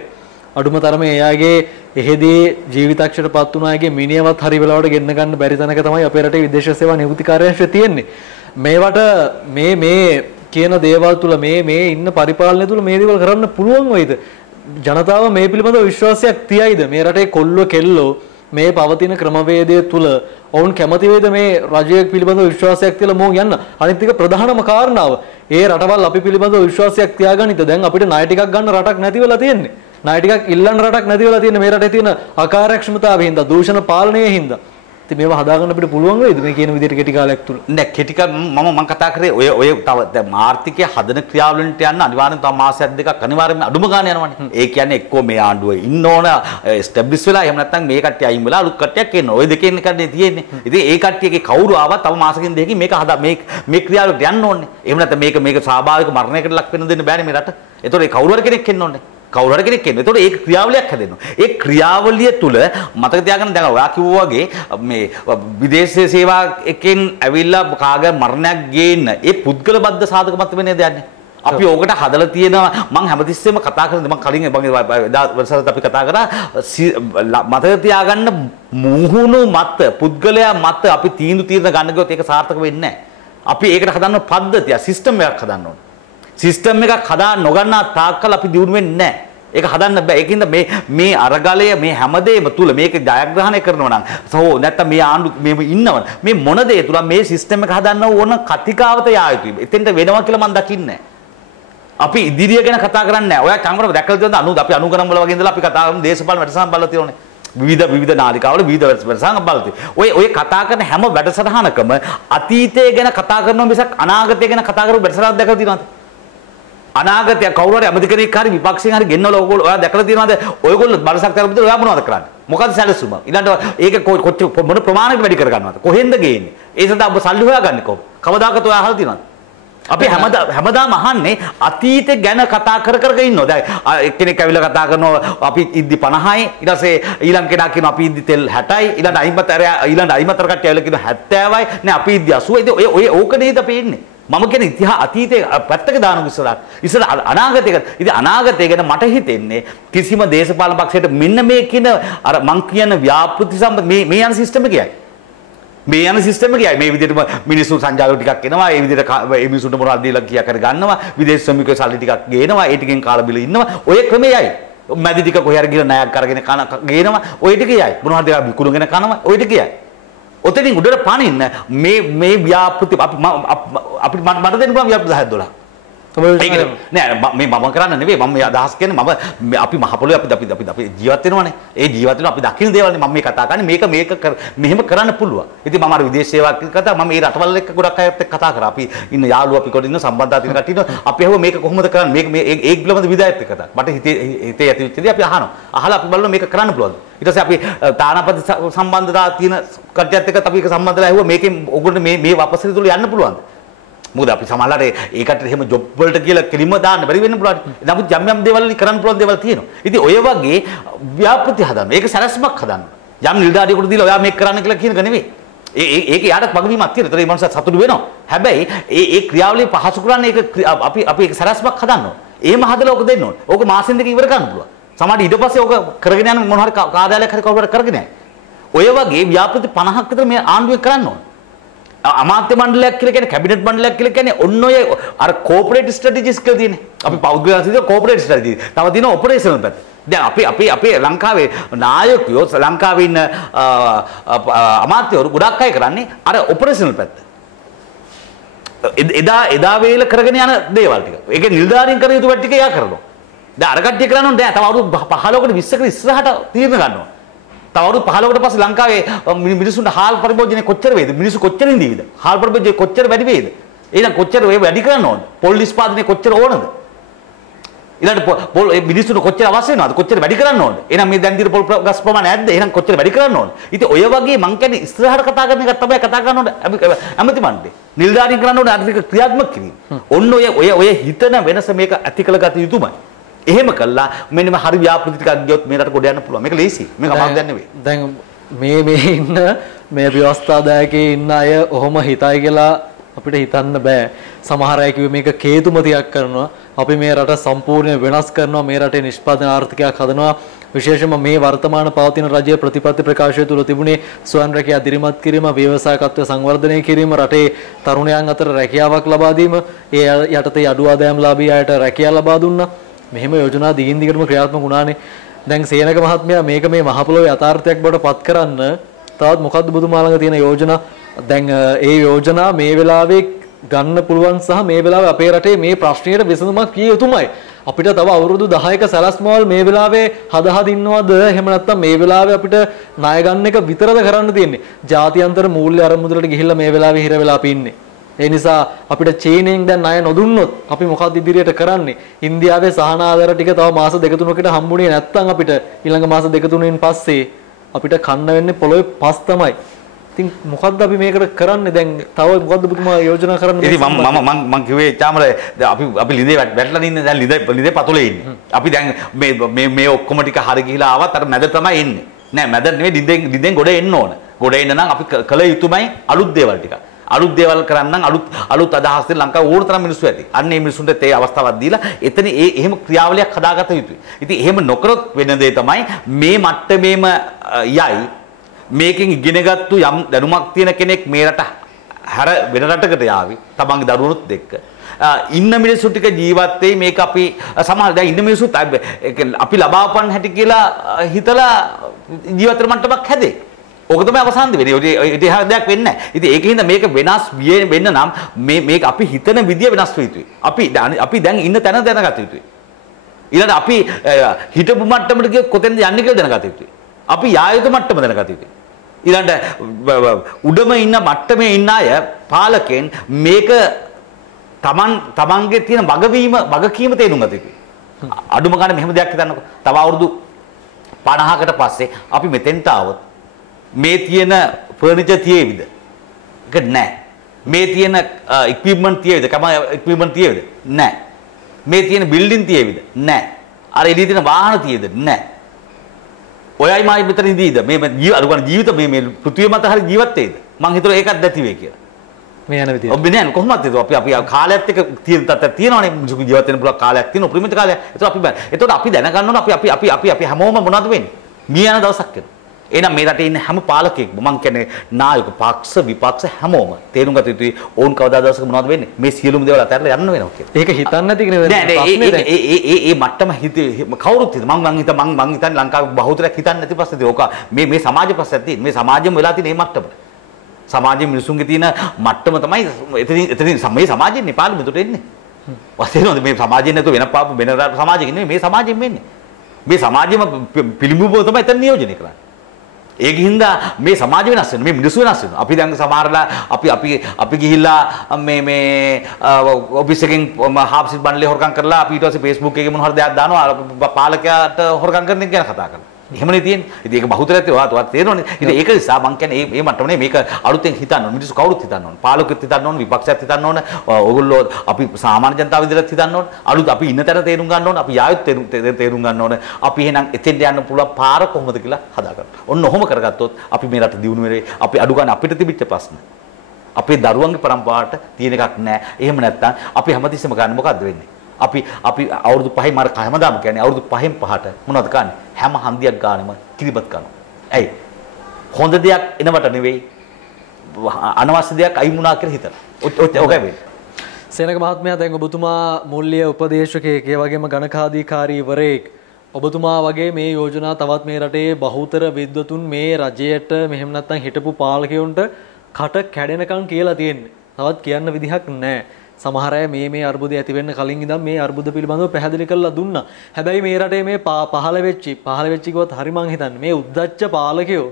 අඩුම තරමේ එයාගේ එහෙදී ජීවිතක්ෂරපත් වුණාගේ මිනියවත් හරි වෙලාවට ගෙන්න ගන්න බැරි තැනක තමයි අපේ රටේ විදේශ සේවා නියුක්ති කාර්යාංශය තියෙන්නේ. මේවට මේ කියන දේවල් තුල මේ ඉන්න පරිපාලනය තුල මේ දේවල් කරන්න පුළුවන් වෙයිද? ජනතාව මේ පිළිබඳව විශ්වාසයක් තියයිද? මේ රටේ කොල්ලෝ කෙල්ලෝ මේ පවතින ක්‍රමවේදය තුල ඔවුන් කැමති වේද මේ රජය පිළිබඳව විශ්වාසයක් තියලා මොන් යන්න? අනිත් එක ප්‍රධානම කාරණාව ඒ රටවල් අපි පිළිබඳව විශ්වාසයක් තියාගනිත දැන් අපිට ණය ටිකක් ගන්න රටක් නැති වෙලා තියෙන්නේ. ණය ටිකක් ඉල්ලන්න රටක් නැති වෙලා තියෙන්නේ මේ රටේ තියෙන අකාර්යක්ෂමතාවය හින්දා, දූෂණ පාලනයේ හින්දා. ඉතින් මේවා හදාගන්න අපිට පුළුවන් වෙයිද මේ කියන විදිහට කෙටි කාලයක් තුල? නෑ කෙටි මම කතා කරේ ඔය තව දැන් ආර්ථිකය හදන ක්‍රියාවලින්ට යන්න අනිවාර්යෙන් තව මාසයක් දෙකක් අනිවාර්යෙන්ම අඩුම ගන්න යනවනේ. ඒ කියන්නේ එක්කෝ මේ ආණ්ඩුවේ ඉන්න ඕන ස්ටැබ්ලිෂ් වෙලා එහෙම නැත්නම් මේ කට්ටිය අයින් වෙලා අලුත් කට්ටියක් එන්න. ඔය දෙකෙන් එකනේ තියෙන්නේ. ඉතින් ඒ කට්ටියගේ කවුරු ආවත් තව මාසකින් දෙකකින් මේක හදා මේ ක්‍රියාවලියට යන්න ඕනේ. එහෙම නැත්නම් මේක ස්වාභාවික මරණයකට ලක් වෙන්න දෙන්න බෑනේ මේ රට. ඒතකොට ඒ කවුරු හරි කෙනෙක් එන්න ඕනේ. කවුරු හරි කෙනෙක් එන්න. ඒතකොට ඒක ක්‍රියාවලියක් හැදෙනවා. ඒ ක්‍රියාවලිය තුල මතක තියාගන්න දැන් ඔයා කිව්වා වගේ මේ විදේශ සේවා එකෙන් ඇවිල්ලා කාගේ මරණයක් ගේන්න ඒ පුද්ගල බද්ධ සාධක මත වෙන්නේ දෙයක්. අපි ඕකට හදලා තියෙනවා. මම හැමතිස්සෙම කතා කරන්නේ මම කලින් වර්ෂාවත් අපි කතා කරා මතක තියාගන්න මුහුණු මත පුද්ගලයා මත අපි තීන්දුව తీරන ගන්න ගියොත් ඒක සාර්ථක වෙන්නේ නැහැ. අපි ඒකට හදන්න පද්ධතිය සිස්ටම් එකක් හදන්න ඕනේ. සිස්ටම් එකක් හදා නොගන්නා තාක්කල් අපි දියුණු වෙන්නේ නැහැ. ඒක හදන්න බෑ. ඒකින්ද මේ අරගලය මේ හැමදේම තුල මේක ජයග්‍රහණය කරනවා නම් සෝ නැත්තම් මේ ආණ්ඩු මේ ඉන්නවන මේ මොන දේ තුල මේ සිස්ටම් එක හදන්න ඕන කතිකාවත යා යුතුයි. එතෙන්ට වෙනවා කියලා මම දකින්නේ අපි ඉදිරිය ගැන කතා කරන්නේ නැහැ. ඔයා කැමරාව දැකලා තියෙනවද? අපි අනුගමන වල වගේ ඉඳලා අපි කතා කරමු දේශපාලන වැඩසටහන් බලලා තියෙනවනේ. විවිධ නාලිකාවල විවිධ වැඩසටහන් බලලා තියෙනවා. ඔය කතා කරන හැම වැඩසටහනකම අතීතය ගැන කතා කරනවා මිසක් අනාගතය ගැන කතා කරපු වැඩසටහනක් දැකලා තියෙනවද? අනාගතය කවුරු හරි අමති කෙනෙක් හරි විපක්ෂයෙන් හරි ගෙන්නවල ඔයා දැකලා තියෙනවද? ඔයගොල්ලෝ බලසක්තිය අරපිට ඔයා මොනවද කරන්නේ? මොකද්ද සැලසුම? ඊළඟට ඒක කොච්චර මොන ප්‍රමාණයකට වැඩි කර ගන්නවද? කොහෙන්ද ගේන්නේ? ඒ සඳහා ඔබ සල්ලි හොයාගන්නේ කොහොමද? කවදාකවත් ඔයා අහලා තියෙනවද? අපි හැමදාම අහන්නේ අතීතය ගැන කතා කර ඉන්නවා. දැන් එක්කෙනෙක් ඇවිල්ලා කතා කරනවා අපි ඉද්දි 50යි ඊට පස්සේ ඊළඟ කෙනා කියනවා අපි ඉද්දි තෙල් 60යි ඊළඟ අයිමතර කට්ටිය ඇවිල්ලා කියනවා 70යි නෑ අපි ඉද්දි 80යි. ඉතින් ඔය ඕක නේද අපි ඉන්නේ. මම කියන්නේ අතීතයේ පැත්තක දානු ඉස්සර අනාගතයක. ඉතින් අනාගතය ගැන මට හිතෙන්නේ කිසිම දේශපාලන පක්ෂයකට මෙන්න මේ කියන අර මං කියන ව්‍යාපෘති සම්බන්ධ මේ යන සිස්ටම් එකයි. මේ යන සිස්ටම් එකයි මේ විදිහටම මිනිස්සු සංජානන ටිකක් එනවා ඒ විදිහට මේ මිනිස්සුන්ට මොනවද දීලා කියා කර ගන්නවා විදේශ ශ්‍රමිකයෝ සල්ලි ටිකක් ගේනවා ඒ ටිකෙන් කාලා බිල ඉන්නවා ඔය ක්‍රමයයි මැදි ටික කොහේ හරි ගිහලා ණයක් අරගෙන ගේනවා ඔය ටිකයයි මොනවද ඒවා විකුණගෙන කනවා ඔය ටිකයයි ඔතනින් උඩට පනින්න මේ ව්‍යාපෘති අපි මට දෙන්න පුළුවන් ව්‍යාපෘති 10 12 නෑ මේ මම කරන්න නෙවෙයි මම මේ අදහස් කියන්නේ මම අපි මහ පොළොවේ අපි ජීවත් වෙනවනේ ඒ ජීවත් වෙන අපි දකින්න දේවල්නේ මම මේ කතා කරන්නේ මේක මෙහෙම කරන්න පුළුවන් ඉතින් මම අර විදේශ සේවාවක් කතා මම මේ රටවල් එක්ක ගොඩක් අයත් එක්ක කතා කරා අපි ඉන්න යාළුවෝ අපි කොට ඉන්න සම්බන්ධතා තියෙන කට්ටිය අපි අහුව මේක කොහොමද කරන්නේ මේක ඒ පිළිබඳ විදායත් එක්ක කතා මට හිතේ ඇති වෙච්ච දේ අපි අහලා අපි බලනවා මේක කරන්න පුළුවන්ද ඊට පස්සේ අපි තානාපති සම්බන්ධතා තියෙන කට්ටියත් එක්ක අපි ඒක සම්බන්ධලා ඇහුවා මේකෙන් ඔයගොල්ලෝ මේ වපසරිය තුල යන්න පුළුවන්ද මොකද අපි සමහරවිට ඒකට එහෙම ජොබ් වලට කියලා කෙලින්ම දාන්න බැරි වෙන්න පුළුවන්. නමුත් යම් දේවල් කරන්න පුළුවන් දේවල් තියෙනවා. ඉතින් ඔය වගේ ව්‍යාපෘති හදන්න. ඒක සැලැස්මක් හදන්න. යම් නිලධාරියෙකුට දීලා ඔයා මේක කරන්න කියලා කියන එක නෙවෙයි. ඒක යාට වගවීමක් තියෙනවා. ඒතර මේ මනුස්සයා සතුටු වෙනවා. හැබැයි ඒ ක්‍රියාවලිය පහසු කරන්නේ ඒක අපි ඒක සැලැස්මක් හදන්න ඕන. එහෙම හදලා ඕක දෙන්න ඕන. ඕක මාසෙන් දෙක ඉවර කරන්න පුළුවන්. සමහරවිට ඊට පස්සේ ඕක කරගෙන යන මොන හරි කාර්යාලයක් හරි කවුරු හරි කරගෙන යයි. ඔය වගේ ව්‍යාපෘති 50ක් විතර මේ ආණ්ඩුවේ කරන්න ඕන. අමාත්‍ය මණ්ඩලයක් කියලා කියන්නේ කැබිනට් මණ්ඩලයක් කියලා කියන්නේ ඔන්න ඔය අර කෝපරේට් ස්ට්‍රැටජිස් කියලා තියෙන්නේ. අපි පෞද්ගලික කෝපරේට් ස්ට්‍රැටජි. තව තියෙන ඔපරේෂනල් පැත්ත. දැන් අපි ලංකාවේ නායකයෝ ලංකාවේ ඉන්න අමාත්‍යවරු ගොඩක් අය කරන්නේ අර ඔපරේෂනල් පැත්ත. එදා වේල කරගෙන යන දේවල් ටික. ඒක නිලධාරීන් කර යුතු වැඩ ටික එයා කරනවා. දැන් අර කට්ටිය කරන්නේ නැහැ. තව අවුරුදු 15කට 20කට ඉස්සරහට තීරණ ගන්නවා. තව අවුරුදු 15කට පස්සේ ලංකාවේ මිනිසුන්ට හාල් පරිභෝජනය කොච්චර වේද? මිනිස්සු කොච්චර ඉඳීවිද? හාල් පරිභෝජනය කොච්චර වැඩි වේද? එහෙනම් කොච්චර ඒ වැඩි කරන්න ඕනද? පොල් නිෂ්පාදනය කොච්චර ඕනද? ඊළඟට පොල් ඒ මිනිස්සුන්ට කොච්චර අවශ්‍ය වෙනවද? කොච්චර වැඩි කරන්න ඕනද? එහෙනම් මේ දැන් දින පොල් ගස් ප්‍රමාණය නැද්ද? එහෙනම් කොච්චර වැඩි කරන්න ඕනද? ඉතින් ඔය වගේ මං කියන්නේ ඉස්සරහට කතා කරන එක තමයි කතා කරන්න ඕනේ. ඇමති මණ්ඩලේ. නිලධාරීන් කරන්න ඕනේ ආර්ථික ක්‍රියාත්මක කිරීම. ඔන්න ඔය හිතන වෙනස මේක ඇති කළගත යුතුමයි. එහෙම කළා මෙන්න මේ හරි ව්‍යාපෘති ටිකක් ගියොත් මේ රට ගොඩ යන්න පුළුවන්. මේක ලේසි. මේක අමාරු දෙයක් නෙවෙයි. දැන් මේ ඉන්න මේ ව්‍යවස්ථාදායකේ ඉන්න අය ඔහොම හිතයි කියලා අපිට හිතන්න බෑ. සමහර අය කිව්වේ මේක කේතුමතියක් කරනවා. අපි මේ රට සම්පූර්ණයෙන් වෙනස් කරනවා. මේ රටේ නිෂ්පාදන ආර්ථිකයක් හදනවා. විශේෂයෙන්ම මේ වර්තමාන පවතින රජයේ ප්‍රතිපත්ති ප්‍රකාශය තුළ තිබුණේ ස්වයං රැකියා දිරිමත් කිරීම, ව්‍යවසායකත්වය සංවර්ධනය කිරීම, රටේ තරුණයන් අතර රැකියාවක් ලබා දීම, ඒ යටතේ අඩු ආදායම් ලාභී අයට රැකියාව ලබා දුන්නා. මෙහෙම යෝජනා දිගින් දිගටම ක්‍රියාත්මක වුණානේ. දැන් සේනක මහත්මයා මේක මේ මහ පොළොවේ යථාර්ථයක් බවට පත් කරන්න තවත් මොකද්ද බුදුමා ළඟ තියෙන යෝජනා? දැන් ඒ යෝජනා මේ වෙලාවේ ගන්න පුළුවන් සහ මේ වෙලාවේ අපේ රටේ මේ ප්‍රශ්නයට විසඳුමක් කිය යුතුමයි. අපිට තව අවුරුදු 10ක සැලැස්මවල් මේ වෙලාවේ හද ඉන්නවද? එහෙම නැත්නම් මේ වෙලාවේ අපිට ණය ගන්න එක විතරද කරන්න තියෙන්නේ? ජාත්‍යන්තර මූල්‍ය අරමුදලට ගිහිල්ලා මේ වෙලාවේ හිර වෙලා අපි ඉන්නේ. ඒ නිසා අපිට චීනෙන් දැන් ණය නොදුන්නොත් අපි මොකක්ද ඉදිරියට කරන්නේ? ඉන්දියාවේ සහන ආධාර ටික තව මාස 2-3කට හම්බුනේ නැත්නම් අපිට ඊළඟ මාස 2-3න් පස්සේ අපිට කන්න වෙන්නේ පොළොවේ පස් තමයි. ඉතින් මොකද්ද අපි මේකට කරන්නේ දැන්? තව මොකද්ද පුතුමා යෝජනා කරන්නේ? ඉතින් මම කිව්වේ චාමර අපි ලිඳේ වැටලා ඉන්නේ දැන් ලිඳේ පතුලේ ඉන්නේ. අපි දැන් මේ ඔක්කොම ටික හරි ගිහිලා ආවත් අර මැද තමයි එන්නේ. නෑ මැද නෙවෙයි ලිඳෙන් ගොඩ එන්න ඕන. ගොඩ එන්න නම් අපි කළ යුතුමයි අලුත් දේවල් ටික. අලුත් දේවල් කරන්න අලුත් අදහස් දෙන්න ලංකාවේ ඕන තරම් මිනිස්සු ඇති. අන්න ඒ මිනිස්සුන්ට තේ අවස්ථාවක් දීලා එතන එහෙම ක්‍රියාවලියක් හදාගත යුතුයි. ඉතින් එහෙම නොකරොත් වෙන දේ තමයි මේ මට්ටමේම යයි මේකෙන් ඉගෙනගත්තු යම් දැනුමක් තියෙන කෙනෙක් මේ රට හැර වෙන රටකට යාවි. තමන්ගේ දරුවනුත් එක්ක. ඉන්න මිනිස්සු ටික ජීවත් වෙයි මේක අපි සමහර දැන් ඉන්න මිනිස්සුත් අපි ලබාපන් හැටි කියලා හිතලා ජීවත් වෙන මට්ටමක් හැදේ. ඕක තමයි අවසානද වෙන්නේ. ඒක දෙයක් වෙන්නේ නැහැ. ඉතින් ඒකින්ද මේක වෙනස් වෙන්න නම් මේක අපි හිතන විදිය වෙනස් වෙ යුතුයි. අපි දැන් ඉන්න තැන දැනගත යුතුයි. ඊළඟට අපි හිතපු මට්ටමට ගියොත් කොතෙන්ද යන්නේ කියලා දැනගත යුතුයි. අපි යා යුතු මට්ටම දැනගත යුතුයි. ඊළඟට උඩම ඉන්න මට්ටමේ ඉන්න අය පාලකෙන් මේක තමන්ගේ තියෙන වගකීම තේරුම් ගත යුතුයි. අඩුම ගන්න මෙහෙම දෙයක් හිතන්නකෝ. තව අවුරුදු 50කට පස්සේ අපි මෙතෙන්ට ආවොත් මේ තියෙන ෆර්නිචර් තියේවිද? ඒක නැහැ. මේ තියෙන ඉක්විප්මන්ට් තියේවිද? කම ඉක්විප්මන්ට් තියේවිද? නැහැ. මේ තියෙන බිල්ඩින් තියේවිද? නැහැ. අර එළියේ තියෙන වාහන තියේද? නැහැ. ඔයයි මායි මෙතන ඉඳීද? මේ අරුගන ජීවිත මේ පෘථිවිය මත හරි ජීවත් වෙයිද? මං හිතුවා ඒකත් නැති වෙයි කියලා. මේ යන විදිය. ඔබ නෑ කොහොමද ඒක අපි කාලයත් එක්ක තියෙන තත්ත්වයක් තියෙනවනේ මිනිස්සු ජීවත් වෙන්න පුළුවන් කාලයක් තියෙන උපරිම කාලයක්. ඒතකොට අපි දැනගන්න ඕන අපි හැමෝම මොනවද වෙන්නේ? මිය යන දවසක් වෙනවා. එහෙනම් මේ රටේ ඉන්න හැම පාලකයෙක්ම මං කියන්නේ නායක පක්ෂ විපක්ෂ හැමෝම තේරුම් ගත යුතුයි ඕන් කවදා දවසක මොනවද වෙන්නේ? මේ සියලුම දේවල් අතහැරලා යන්න වෙනවා කියලා. ඒක හිතන්නේ නැති කෙනෙක් නෑ ඒ මට්ටම හිතේ කවුරුත් හිත මං හිතන්නේ ලංකාවේ බහුතරයක් හිතන්නේ නැති ප්‍රශ්නේදී ඕක මේ සමාජ ප්‍රශ්නයක් තියෙන මේ සමාජෙම වෙලා තියෙන මේ මට්ටමට. සමාජයේ මිනිසුන්ගේ තියෙන මට්ටම තමයි එතනින් මේ සමාජයෙන් පාර්ලිමේන්තුවට එන්නේ. වශයෙන්ද මේ සමාජයෙන් නැතුව වෙන සමාජයකින් නෙමෙයි මේ සමාජයෙන් වෙන්නේ. මේ සමාජෙම පිළිඹුව තමයි එතන නියෝජනය කරන්නේ. ඒකින්ද මේ සමාජ වෙනස් වෙනවා මේ මිනිස්සු වෙනස් වෙනවා. අපි දැන් සමහරලා අපි ගිහිල්ලා මේ ඔෆිස් එකෙන් හාෆ් සිට් බන්ඩලේ හොරකම් කරලා අපි ඊට පස්සේ Facebook එකේ මොන හරි දෙයක් දානවා පාලකයාට හොරකම් කරන එක ගැන කතා කරනවා. එහෙමනේ තියෙන්නේ. ඉතින් ඒක බහුතරයක් ඔයාලට තේරෙනවනේ. ඉතින් ඒක නිසා මං කියන්නේ මේ මට්ටමනේ මේක අලුතෙන් හිතන්න ඕන. මිනිස්සු කවුරුත් හිතන්න ඕන. පාලකෙත් හිතන්න ඕන, විපක්ෂයත් හිතන්න ඕන. ඕගොල්ලෝ අපි සාමාන්‍ය ජනතාව විදිහට හිතන්න ඕන. අලුත් අපි ඉන්න තැන තේරුම් ගන්න ඕන. අපි යායුත් තේරුම් ගන්න ඕන. අපි එහෙනම් එතෙන්ට යන්න පුළුවන් පාර කොහොමද කියලා හදාගන්න. ඔන්න ඔහොම කරගත්තොත් අපි මේ රට දියුණු වෙන්නේ. අපි අඩු ගන්න අපිට තිබිච්ච ප්‍රශ්න. අපේ දරුවන්ගේ પરම්පරාවට තියෙන එකක් නැහැ. එහෙම නැත්නම් අපි හැමතිස්සෙම ගන්න මොකද්ද වෙන්නේ? අපි අවුරුදු 5යි මාර හැමදාම කියන්නේ අවුරුදු 5න් 5ට මොනවද ගන්න? හැම හන්දියක් ගානෙම කිරිබත් කනවා. ඇයි? හොඳ දෙයක් එනවට නෙවෙයි අනවශ්‍ය දෙයක් අයින් වුණා කියලා හිතන. ඔකයි වෙන්නේ. සේනක මහත්මයා දැන් ඔබතුමා මූල්‍ය උපදේශකයෙක් ඒ වගේම ගණකාධිකාරීවරයෙක් ඔබතුමා වගේ මේ යෝජනා තවත් මේ රටේ බහුතර විද්වතුන් මේ රජයට මෙහෙම නැත්නම් හිටපු පාලකයන්ට කට කැඩෙනකන් කියලා තියෙන්නේ. තවත් කියන්න විදිහක් නැහැ. සමහර අය මේ අර්බුදය ඇති වෙන්න කලින් ඉඳන් මේ අර්බුද පිළිබඳව පැහැදිලි කරලා දුන්නා. හැබැයි මේ රටේ මේ පහළ වෙච්ච කිව්වත් හරි මං හිතන්නේ මේ උද්දච්ච පාලකයෝ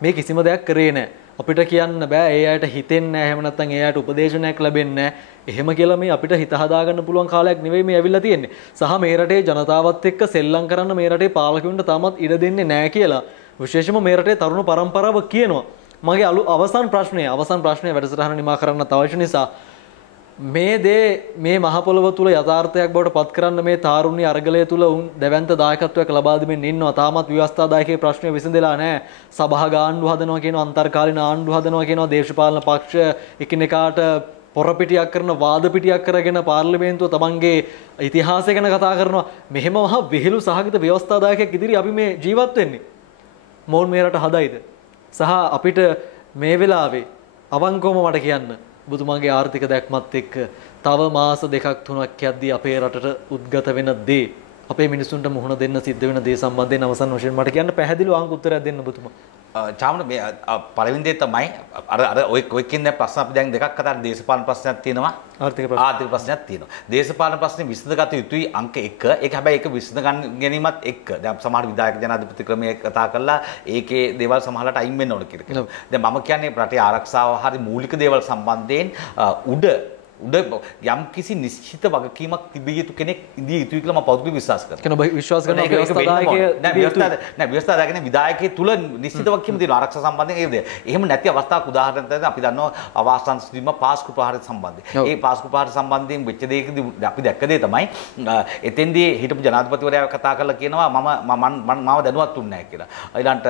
මේ කිසිම දෙයක් කරේ නැහැ. අපිට කියන්න බෑ ඒ අයට හිතෙන්නේ නැහැ. එහෙම නැත්නම් ඒ අයට උපදේශනයක් ලැබෙන්නේ නැහැ. එහෙම කියලා මේ අපිට හිත හදාගන්න පුළුවන් කාලයක් නෙවෙයි මේ ඇවිල්ලා තියෙන්නේ. සහ මේ රටේ ජනතාවත් එක්ක සෙල්ලම් කරන්න මේ රටේ පාලකයන්ට තාමත් ඉඩ දෙන්නේ නැහැ කියලා විශේෂයෙන්ම මේ රටේ තරුණ පරම්පරාව කියනවා. මගේ අවසාන ප්‍රශ්නය වැඩසටහන නිමා කරන්න අවශ්‍ය නිසා මේ දේ මේ මහ පොළව තුල යථාර්ථයක් බවට පත් කරන්න මේ තාරුණ්‍ය අරගලය තුල උන් දැවැන්ත දායකත්වයක් ලබා දෙමින් ඉන්නවා. තාමත් ව්‍යවස්ථාදායකයේ ප්‍රශ්නය විසඳලා නැහැ. සභා ගාණ්ඩු හදනවා කියනවා, අන්තර්කාලීන ආණ්ඩු හදනවා කියනවා, දේශපාලන පක්ෂ එකිනෙකාට පොරපිටියක් කරන වාද පිටියක් කරගෙන පාර්ලිමේන්තුව තමන්ගේ ඉතිහාසය ගැන කතා කරනවා. මෙහෙම මහ විහිළු සහගත ව්‍යවස්ථාදායකයෙක් ඉදිරියේ අපි මේ ජීවත් වෙන්නේ. මොවුන් මේ රට හදයිද? සහ අපිට මේ වෙලාවේ අවංකවම මට කියන්න ඔබතුමාගේ ආර්ථික දැක්මත් එක්ක තව මාස දෙකක් තුනක් යද්දී අපේ රටට උද්ගත වෙන දේ අපේ මිනිසුන්ට මුහුණ දෙන්න සිද්ධ වෙන දේ සම්බන්ධයෙන් අවසන් වශයෙන් මට කියන්න පැහැදිලිව අංක උත්තරයක් දෙන්න ඔබතුමා. චාමන මේ පළවෙනි දේ තමයි අර ඔය කියන ප්‍රශ්න අපි දැන් දෙකක් කතා දේශපාලන ප්‍රශ්නයක් තියෙනවා ආර්ථික ප්‍රශ්නයක් තියෙනවා. දේශපාලන ප්‍රශ්නේ විසඳගත යුතුයි අංක 1. ඒක හැබැයි ඒක විසඳ ගැනීමත් එක්ක දැන් සමහර විධායක ජනාධිපති ක්‍රමයේ කතා කරලා ඒකේ දේවල් සමහරකට අයින් වෙන්න ඕන කියලා. දැන් මම කියන්නේ රටේ ආරක්ෂාව හරි මූලික දේවල් සම්බන්ධයෙන් උඩ යම් කිසි නිශ්චිත වගකීමක් තිබිය යුතු කෙනෙක් ඉඳී යුතුයි කියලා මම පෞද්ගලිකව විශ්වාස කරනවා. කියන ඔබ විශ්වාස කරනවා විශ්වාසදායකනේ විධායකයේ තුල නිශ්චිත වගකීම් තියෙනවා ආරක්ෂා සම්බන්ධයෙන් ඒ දේ. එහෙම නැති අවස්ථාවක් උදාහරණයක් තමයි අපි දන්නවා අවාස්තන් සිදුවීම පාස්කු ප්‍රහාරය සම්බන්ධයෙන්. ඒ පාස්කු ප්‍රහාරය සම්බන්ධයෙන් වෙච්ච දෙයකදී අපි දැක්ක දේ තමයි එතෙන්දී හිටපු ජනාධිපතිවරයා කතා කරලා කියනවා මම දැනුවත් වුන්නේ නැහැ කියලා. ඊළඟට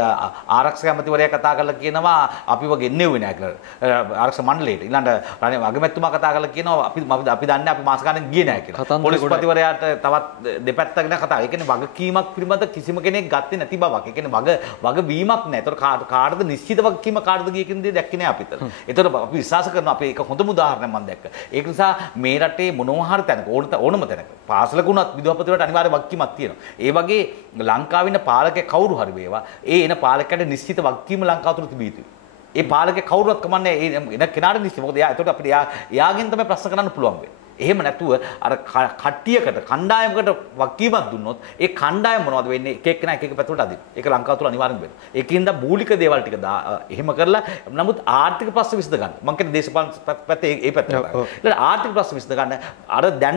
ආරක්ෂක ඇමතිවරයා කතා කරලා කියනවා අපිව ගෙන්නෙව්වේ නැහැ කියලා. ආරක්ෂක මණ්ඩලයට. ඊළඟට රණේ අගමැතිතුමා කතා කරලා කියනවා කියනවා අපි දන්නේ අපි මාස ගණන් ගියේ නැහැ කියලා. පොලිස්පතිවරයාට තවත් දෙපැත්ත ගැන කතා. ඒ කියන්නේ වගකීමක් පිළිබඳ කිසිම කෙනෙක් ගත්තේ නැති බවක්. ඒ කියන්නේ වගවීමක් නැහැ. ඒතර කාටද නිශ්චිත වගකීම කාටද ගිය කියන දේ දැක්කේ නැහැ අපිට. ඒතර අපි විශ්වාස කරනවා අපි ඒක හොඳම උදාහරණයක් මම දැක්ක. ඒක නිසා මේ රටේ මොනවා හරි තැනක ඕනම තැනක පාසලක උනත් විදුහල්පතිවරයාට අනිවාර්ය වගකීමක් තියෙනවා. ඒ වගේ ලංකාවේ ඉන්න පාලකයෙක් කවුරු හරි වේවා ඒ එන පාලකයාට නිශ්චිත වගකීම ලංකාව තුළ තිබිය යුතුයි. ඒ පාලකේ කවුරුවත් කමන්නේ එන කෙනාට නිශ්චිත. මොකද එතකොට අපිට එයාගෙන් තමයි ප්‍රශ්න කරන්න පුළුවන් වෙන්නේ. එහෙම නැතුව අර කට්ටියකට කණ්ඩායමකට වගකීමක් දුන්නොත් ඒ කණ්ඩායම මොනවද වෙන්නේ? එක එක්කෙනා එක එක පැත්තකට අදින්න. ඒක ලංකාව තුළ අනිවාර්යෙන් වෙනවා. ඒකින්ද මූලික දේවල් ටික එහෙම කරලා නමුත් ආර්ථික ප්‍රශ්න විසඳ ගන්න. මම කියන්නේ දේශපාලන පැත්තේ ඒ පැත්තට. ඊට ආර්ථික ප්‍රශ්න විසඳ ගන්න අර දැන්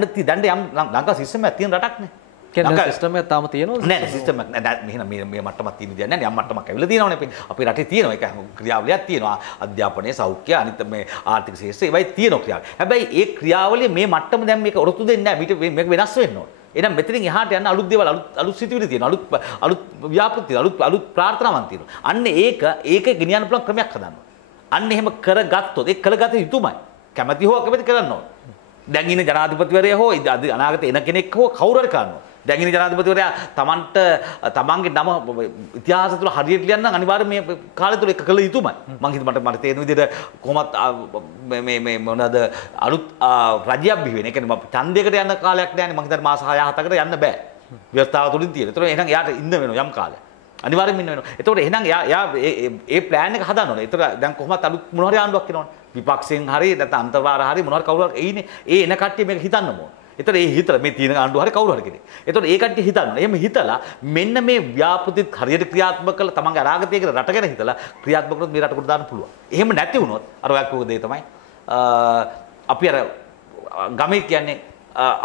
යම් ලංකා සිස්ටම් එකක් තියෙන රටක් නේ. කියන්නේ සිස්ටම් එක තාම තියෙනවද? නෑ සිස්ටම් එක නෑ මේ මට්ටමක් තියෙන දෙයක් නෑ. යම් මට්ටමක් ඇවිල්ලා තියෙනවනේ අපේ රටේ තියෙනවා. ඒක ක්‍රියාවලියක් තියෙනවා. අධ්‍යාපනයේ සෞඛ්‍ය අනිත් මේ ආර්ථික ශාස්ත්‍රය ඒවයි තියෙනවා ක්‍රියාවලිය. හැබැයි ඒ ක්‍රියාවලිය මේ මට්ටම දැන් මේක ඔරොත්තු දෙන්නේ නෑ. මේක වෙනස් වෙන්න ඕන. එහෙනම් මෙතනින් එහාට යන අලුත් දේවල් අලුත් සිතුවිලි තියෙනවා. අලුත් ව්‍යාපෘති අලුත් ප්‍රාර්ථනාවන් තියෙනවා. අන්න ඒක ගෙනියන්න පුළුවන් ක්‍රමයක් හදන්න. අන්න එහෙම කරගත්තොත් ඒක කළගත යුතුමයි. කැමැති හෝ අකමැති කරන්න ඕන. දැන් ඉන්න ජනාධිපතිවරයා හෝ අනාගතේ එන කෙනෙක් හෝ කවුරු හරි කරනවා. දැන් ඉන්න ජනාධිපතිවරයා තමන්ගේ නම ඉතිහාසය තුළ හරියට ලියන්න නම් අනිවාර්යයෙන් මේ කාලය තුළ ඒක කළ යුතුමයි. මම හිතුවා මට තේරෙන විදිහට කොහොමත් මේ මොනවාද අලුත් රජයක් බිහි වෙන. ඒ කියන්නේ ඡන්දයකට යන කාලයක් නෑනේ. මම හිතන්නේ මාස 6-7කට යන්න බෑ. ව්‍යවස්ථාව තුලින් තියෙන. ඒතකොට එහෙනම් එයාට ඉන්න වෙනවා යම් කාලයක්. අනිවාර්යයෙන්ම ඉන්න වෙනවා. ඒතකොට එහෙනම් එයා ඒ ප්ලෑන් එක හදන්න ඕනේ. ඒතකොට දැන් කොහොමත් අලුත් මොනවා හරි ආණ්ඩුවක් එනවනේ. විපක්ෂයෙන් හරි නැත්නම් අන්තර්වාර හරි මොනවා හරි කවුරු හරි එයිනේ. ඒ එන කට්ටිය මේක හිතන්න ඕනේ. ඒතර ඒ හිතලා මේ තියෙන ආණ්ඩුව හරි කවුරු හරි කෙනෙක්. ඒතකොට ඒ කට්ටිය හිතන්න. එහෙම හිතලා මෙන්න මේ ව්‍යාපෘතිත් හරියට ක්‍රියාත්මක කළා තමන්ගේ අනාගතයේ කියලා රට ගැන හිතලා ක්‍රියාත්මක කරොත් මේ රටකට දාන්න පුළුවන්. එහෙම නැති වුණොත් අර ඔයක් වගේ දේ තමයි අපි අර ගමේ කියන්නේ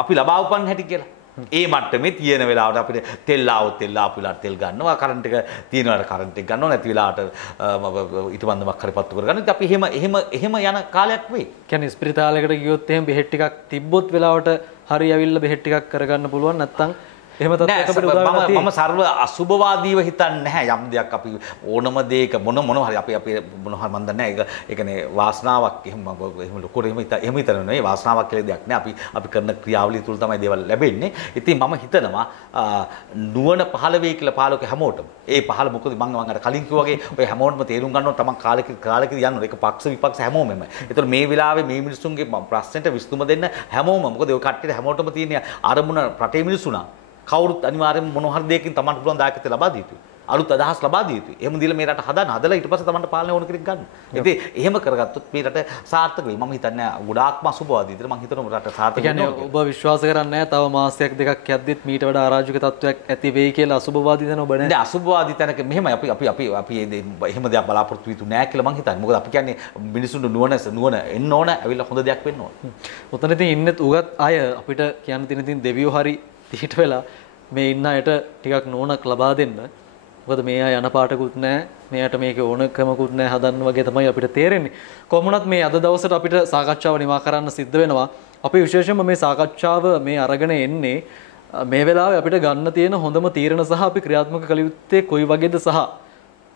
අපි ලබා උපන් හැටි කියලා. ඒ මට්ටමේ තියෙන වෙලාවට අපිට තෙල් ආවොත් අපි වෙලාවට තෙල් ගන්නවා කරන්ට් එක තියෙනවාට කරන්ට් එක ගන්නවා නැති වෙලාවට ඊට බන්දමක් හරි පත්තු කරගන්න. ඉතින් අපි එහෙම යන කාලයක් වෙයි. කියන්නේ ස්පිරිතාලයකට ගියොත් එහෙම බෙහෙත් ටිකක් තිබ්බොත් වෙලාවට හරි ඇවිල්ලා බෙහෙත් ටිකක් කරගන්න පුළුවන් නැත්නම් එහෙම තත්ත්වයක අපිට උදාහරණයක් තියෙනවා. මම සර්ව අසුභවාදීව හිතන්නේ නැහැ. යම් දෙයක් අපි ඕනම දෙයක මොන හරි අපි මොන හරි මන් දන්නේ නැහැ. ඒ කියන්නේ වාසනාවක් එහෙම ලොකුට එහෙම හිතන්නේ නෙවෙයි. වාසනාවක් කියලා දෙයක් නැහැ. අපි කරන ක්‍රියාවලිය තුල තමයි දේවල් ලැබෙන්නේ. ඉතින් මම හිතනවා නුවණ පහළ වෙයි කියලා පාලක හැමෝටම. ඒ පහළ මොකද මම අර කලින් කිව්වා වගේ ඔය හැමෝටම තේරුම් ගන්නවා තමන් කාලෙක යන්න ඕනේ. ඒක පක්ෂ විපක්ෂ හැමෝම එමය. ඒතර මේ වෙලාවේ මේ මිනිස්සුන්ගේ ප්‍රශ්නෙට විසඳුම දෙන්න හැමෝම මොකද ඔය කට්ටියට හැමෝටම තියෙන අරමුණ රටේ මිනිස්සුනා කවුරුත් අනිවාර්යයෙන්ම මොන හරි දෙයකින් තමන්ට පුළුවන් දායකත්වය ලබා දිය යුතුයි. අලුත් අදහස් ලබා දිය යුතුයි. එහෙම දීලා මේ රට හදලා ඊට පස්සේ තමන්ට පාලනය ඕන කෙනෙක් ගන්න. ඉතින් එහෙම කරගත්තොත් මේ රට සාර්ථක වෙයි. මම හිතන්නේ ගොඩාක්ම අසුභවාදී. ඉතින් මම හිතනවා රට සාර්ථක වෙනවා. කියන්නේ ඔබ විශ්වාස කරන්නේ නැහැ තව මාසයක් දෙකක් යද්දිත් මීට වඩා අරාජික තත්වයක් ඇති වෙයි කියලා අසුභවාදී තැන ඔබ නැහැ. නෑ අසුභවාදී තැනක මෙහෙමයි අපි එහෙම දෙයක් බලාපොරොත්තු වෙතු නෑ කියලා මම හිතන්නේ. මොකද අපි කියන්නේ මිනිසුන්ට නුවණ එන්න ඕන, ඇවිල්ලා හොඳ දෙයක් වෙන්න ඕන. උතන ඉතින් ඉන්නෙත් උගත් අය අපිට කියන්න තියෙන ඉතින් දෙවියෝ හරි පිට වෙලා මේ ඉන්න අයට ටිකක් නෝනක් ලබා දෙන්න. මොකද මේ අය යන පාටකුත් නැහැ. මෙයාට මේක ඕනකමකුත් නැහැ හදන්න වගේ තමයි අපිට තේරෙන්නේ. කොහොමුණත් මේ අද දවසට අපිට සාකච්ඡාව නිමා කරන්න සිද්ධ වෙනවා. අපි විශේෂයෙන්ම මේ සාකච්ඡාව මේ අරගෙන එන්නේ මේ වෙලාවේ අපිට ගන්න තියෙන හොඳම තීරණ සහ අපි ක්‍රියාත්මක කළ යුත්තේ කොයි වගේද සහ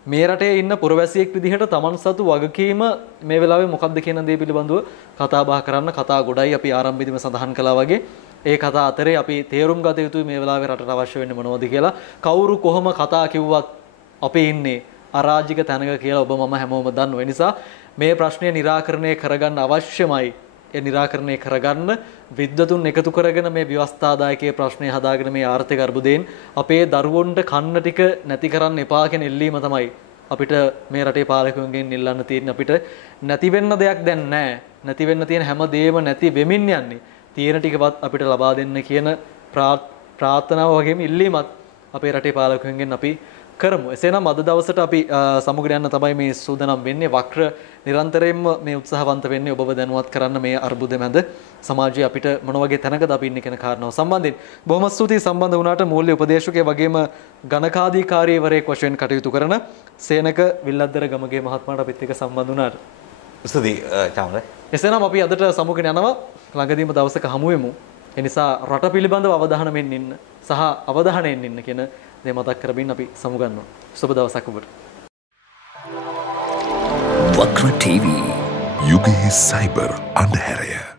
මේ රටේ ඉන්න පුරවැසියෙක් විදිහට Taman සතු වගකීම මේ වෙලාවේ මොකක්ද කියන දේ පිළිබඳව කතා බහ කරන්න කතා ගොඩයි අපි ආරම්භයේදීම සඳහන් කළා වගේ ඒ කතා අතරේ අපි තේරුම් ගත යුතුයි මේ වෙලාවේ රටට අවශ්‍ය වෙන්නේ මොනවද කියලා. කවුරු කොහොම කතා කිව්වත් අපි ඉන්නේ අරාජික තැනක කියලා ඔබ මම හැමෝම දන්නවා. ඒ නිසා මේ ප්‍රශ්නය निराකරණය කරගන්න අවශ්‍යමයි. ඒ निराකරණය කරගන්න විද්වතුන් එකතු කරගෙන මේ ව්‍යවස්ථාදායකයේ ප්‍රශ්නය හදාගෙන මේ ආර්ථික අර්බුදයෙන් අපේ දරුවන්ට කන්න ටික නැති කරන්න එපා කියන ඉල්ලීම තමයි අපිට මේ රටේ පාලකයන්ගෙන් ඉල්ලන්න තියෙන්නේ. අපිට නැති වෙන්න දෙයක් දැන් නැහැ. නැති වෙන්න තියෙන හැම දෙයක්ම නැති වෙමින් යන්නේ. තියෙන ටිකවත් අපිට ලබා දෙන්න කියන ප්‍රාර්ථනාව වගේම ඉල්ලීමත් අපේ රටේ පාලකයන්ගෙන් අපි කරමු. එසේනම් අද දවසට අපි සමුගට යන්න තමයි මේ සූදානම් වෙන්නේ. වක්‍ර නිරන්තරයෙන්ම මේ උත්සාහවන්ත වෙන්නේ ඔබව දැනුවත් කරන්න මේ අර්බුද මැද සමාජයේ අපිට මොන වගේ තැනකද අපි ඉන්නේ කියන කාරණාව සම්බන්ධයෙන්. බොහොම ස්තුතියි සම්බන්ධ වුණාට මූල්‍ය උපදේශකයෙක් වගේම ගණකාධිකාරීවරයෙක් වශයෙන් කටයුතු කරන සේනක විල්ලද්දර ගමගේ මහත්මයාට අපිත් එක්ක සම්බන්ධ වුණාට. ස්තුතියි චාමර. එසේනම් අපි අදට සමුගට යනවා. ළඟදීම දවසක හමු වෙමු. ඒ නිසා රට පිළිබඳව අවධානයෙන් ඉන්න සහ අවධානයෙන් ඉන්න කියන දේ මතක් කරමින් අපි සමුගන්නවා. සුබ දවසක් ඔබට. වක්‍ර TV යුගයේ සයිබර් අන්ධහැරය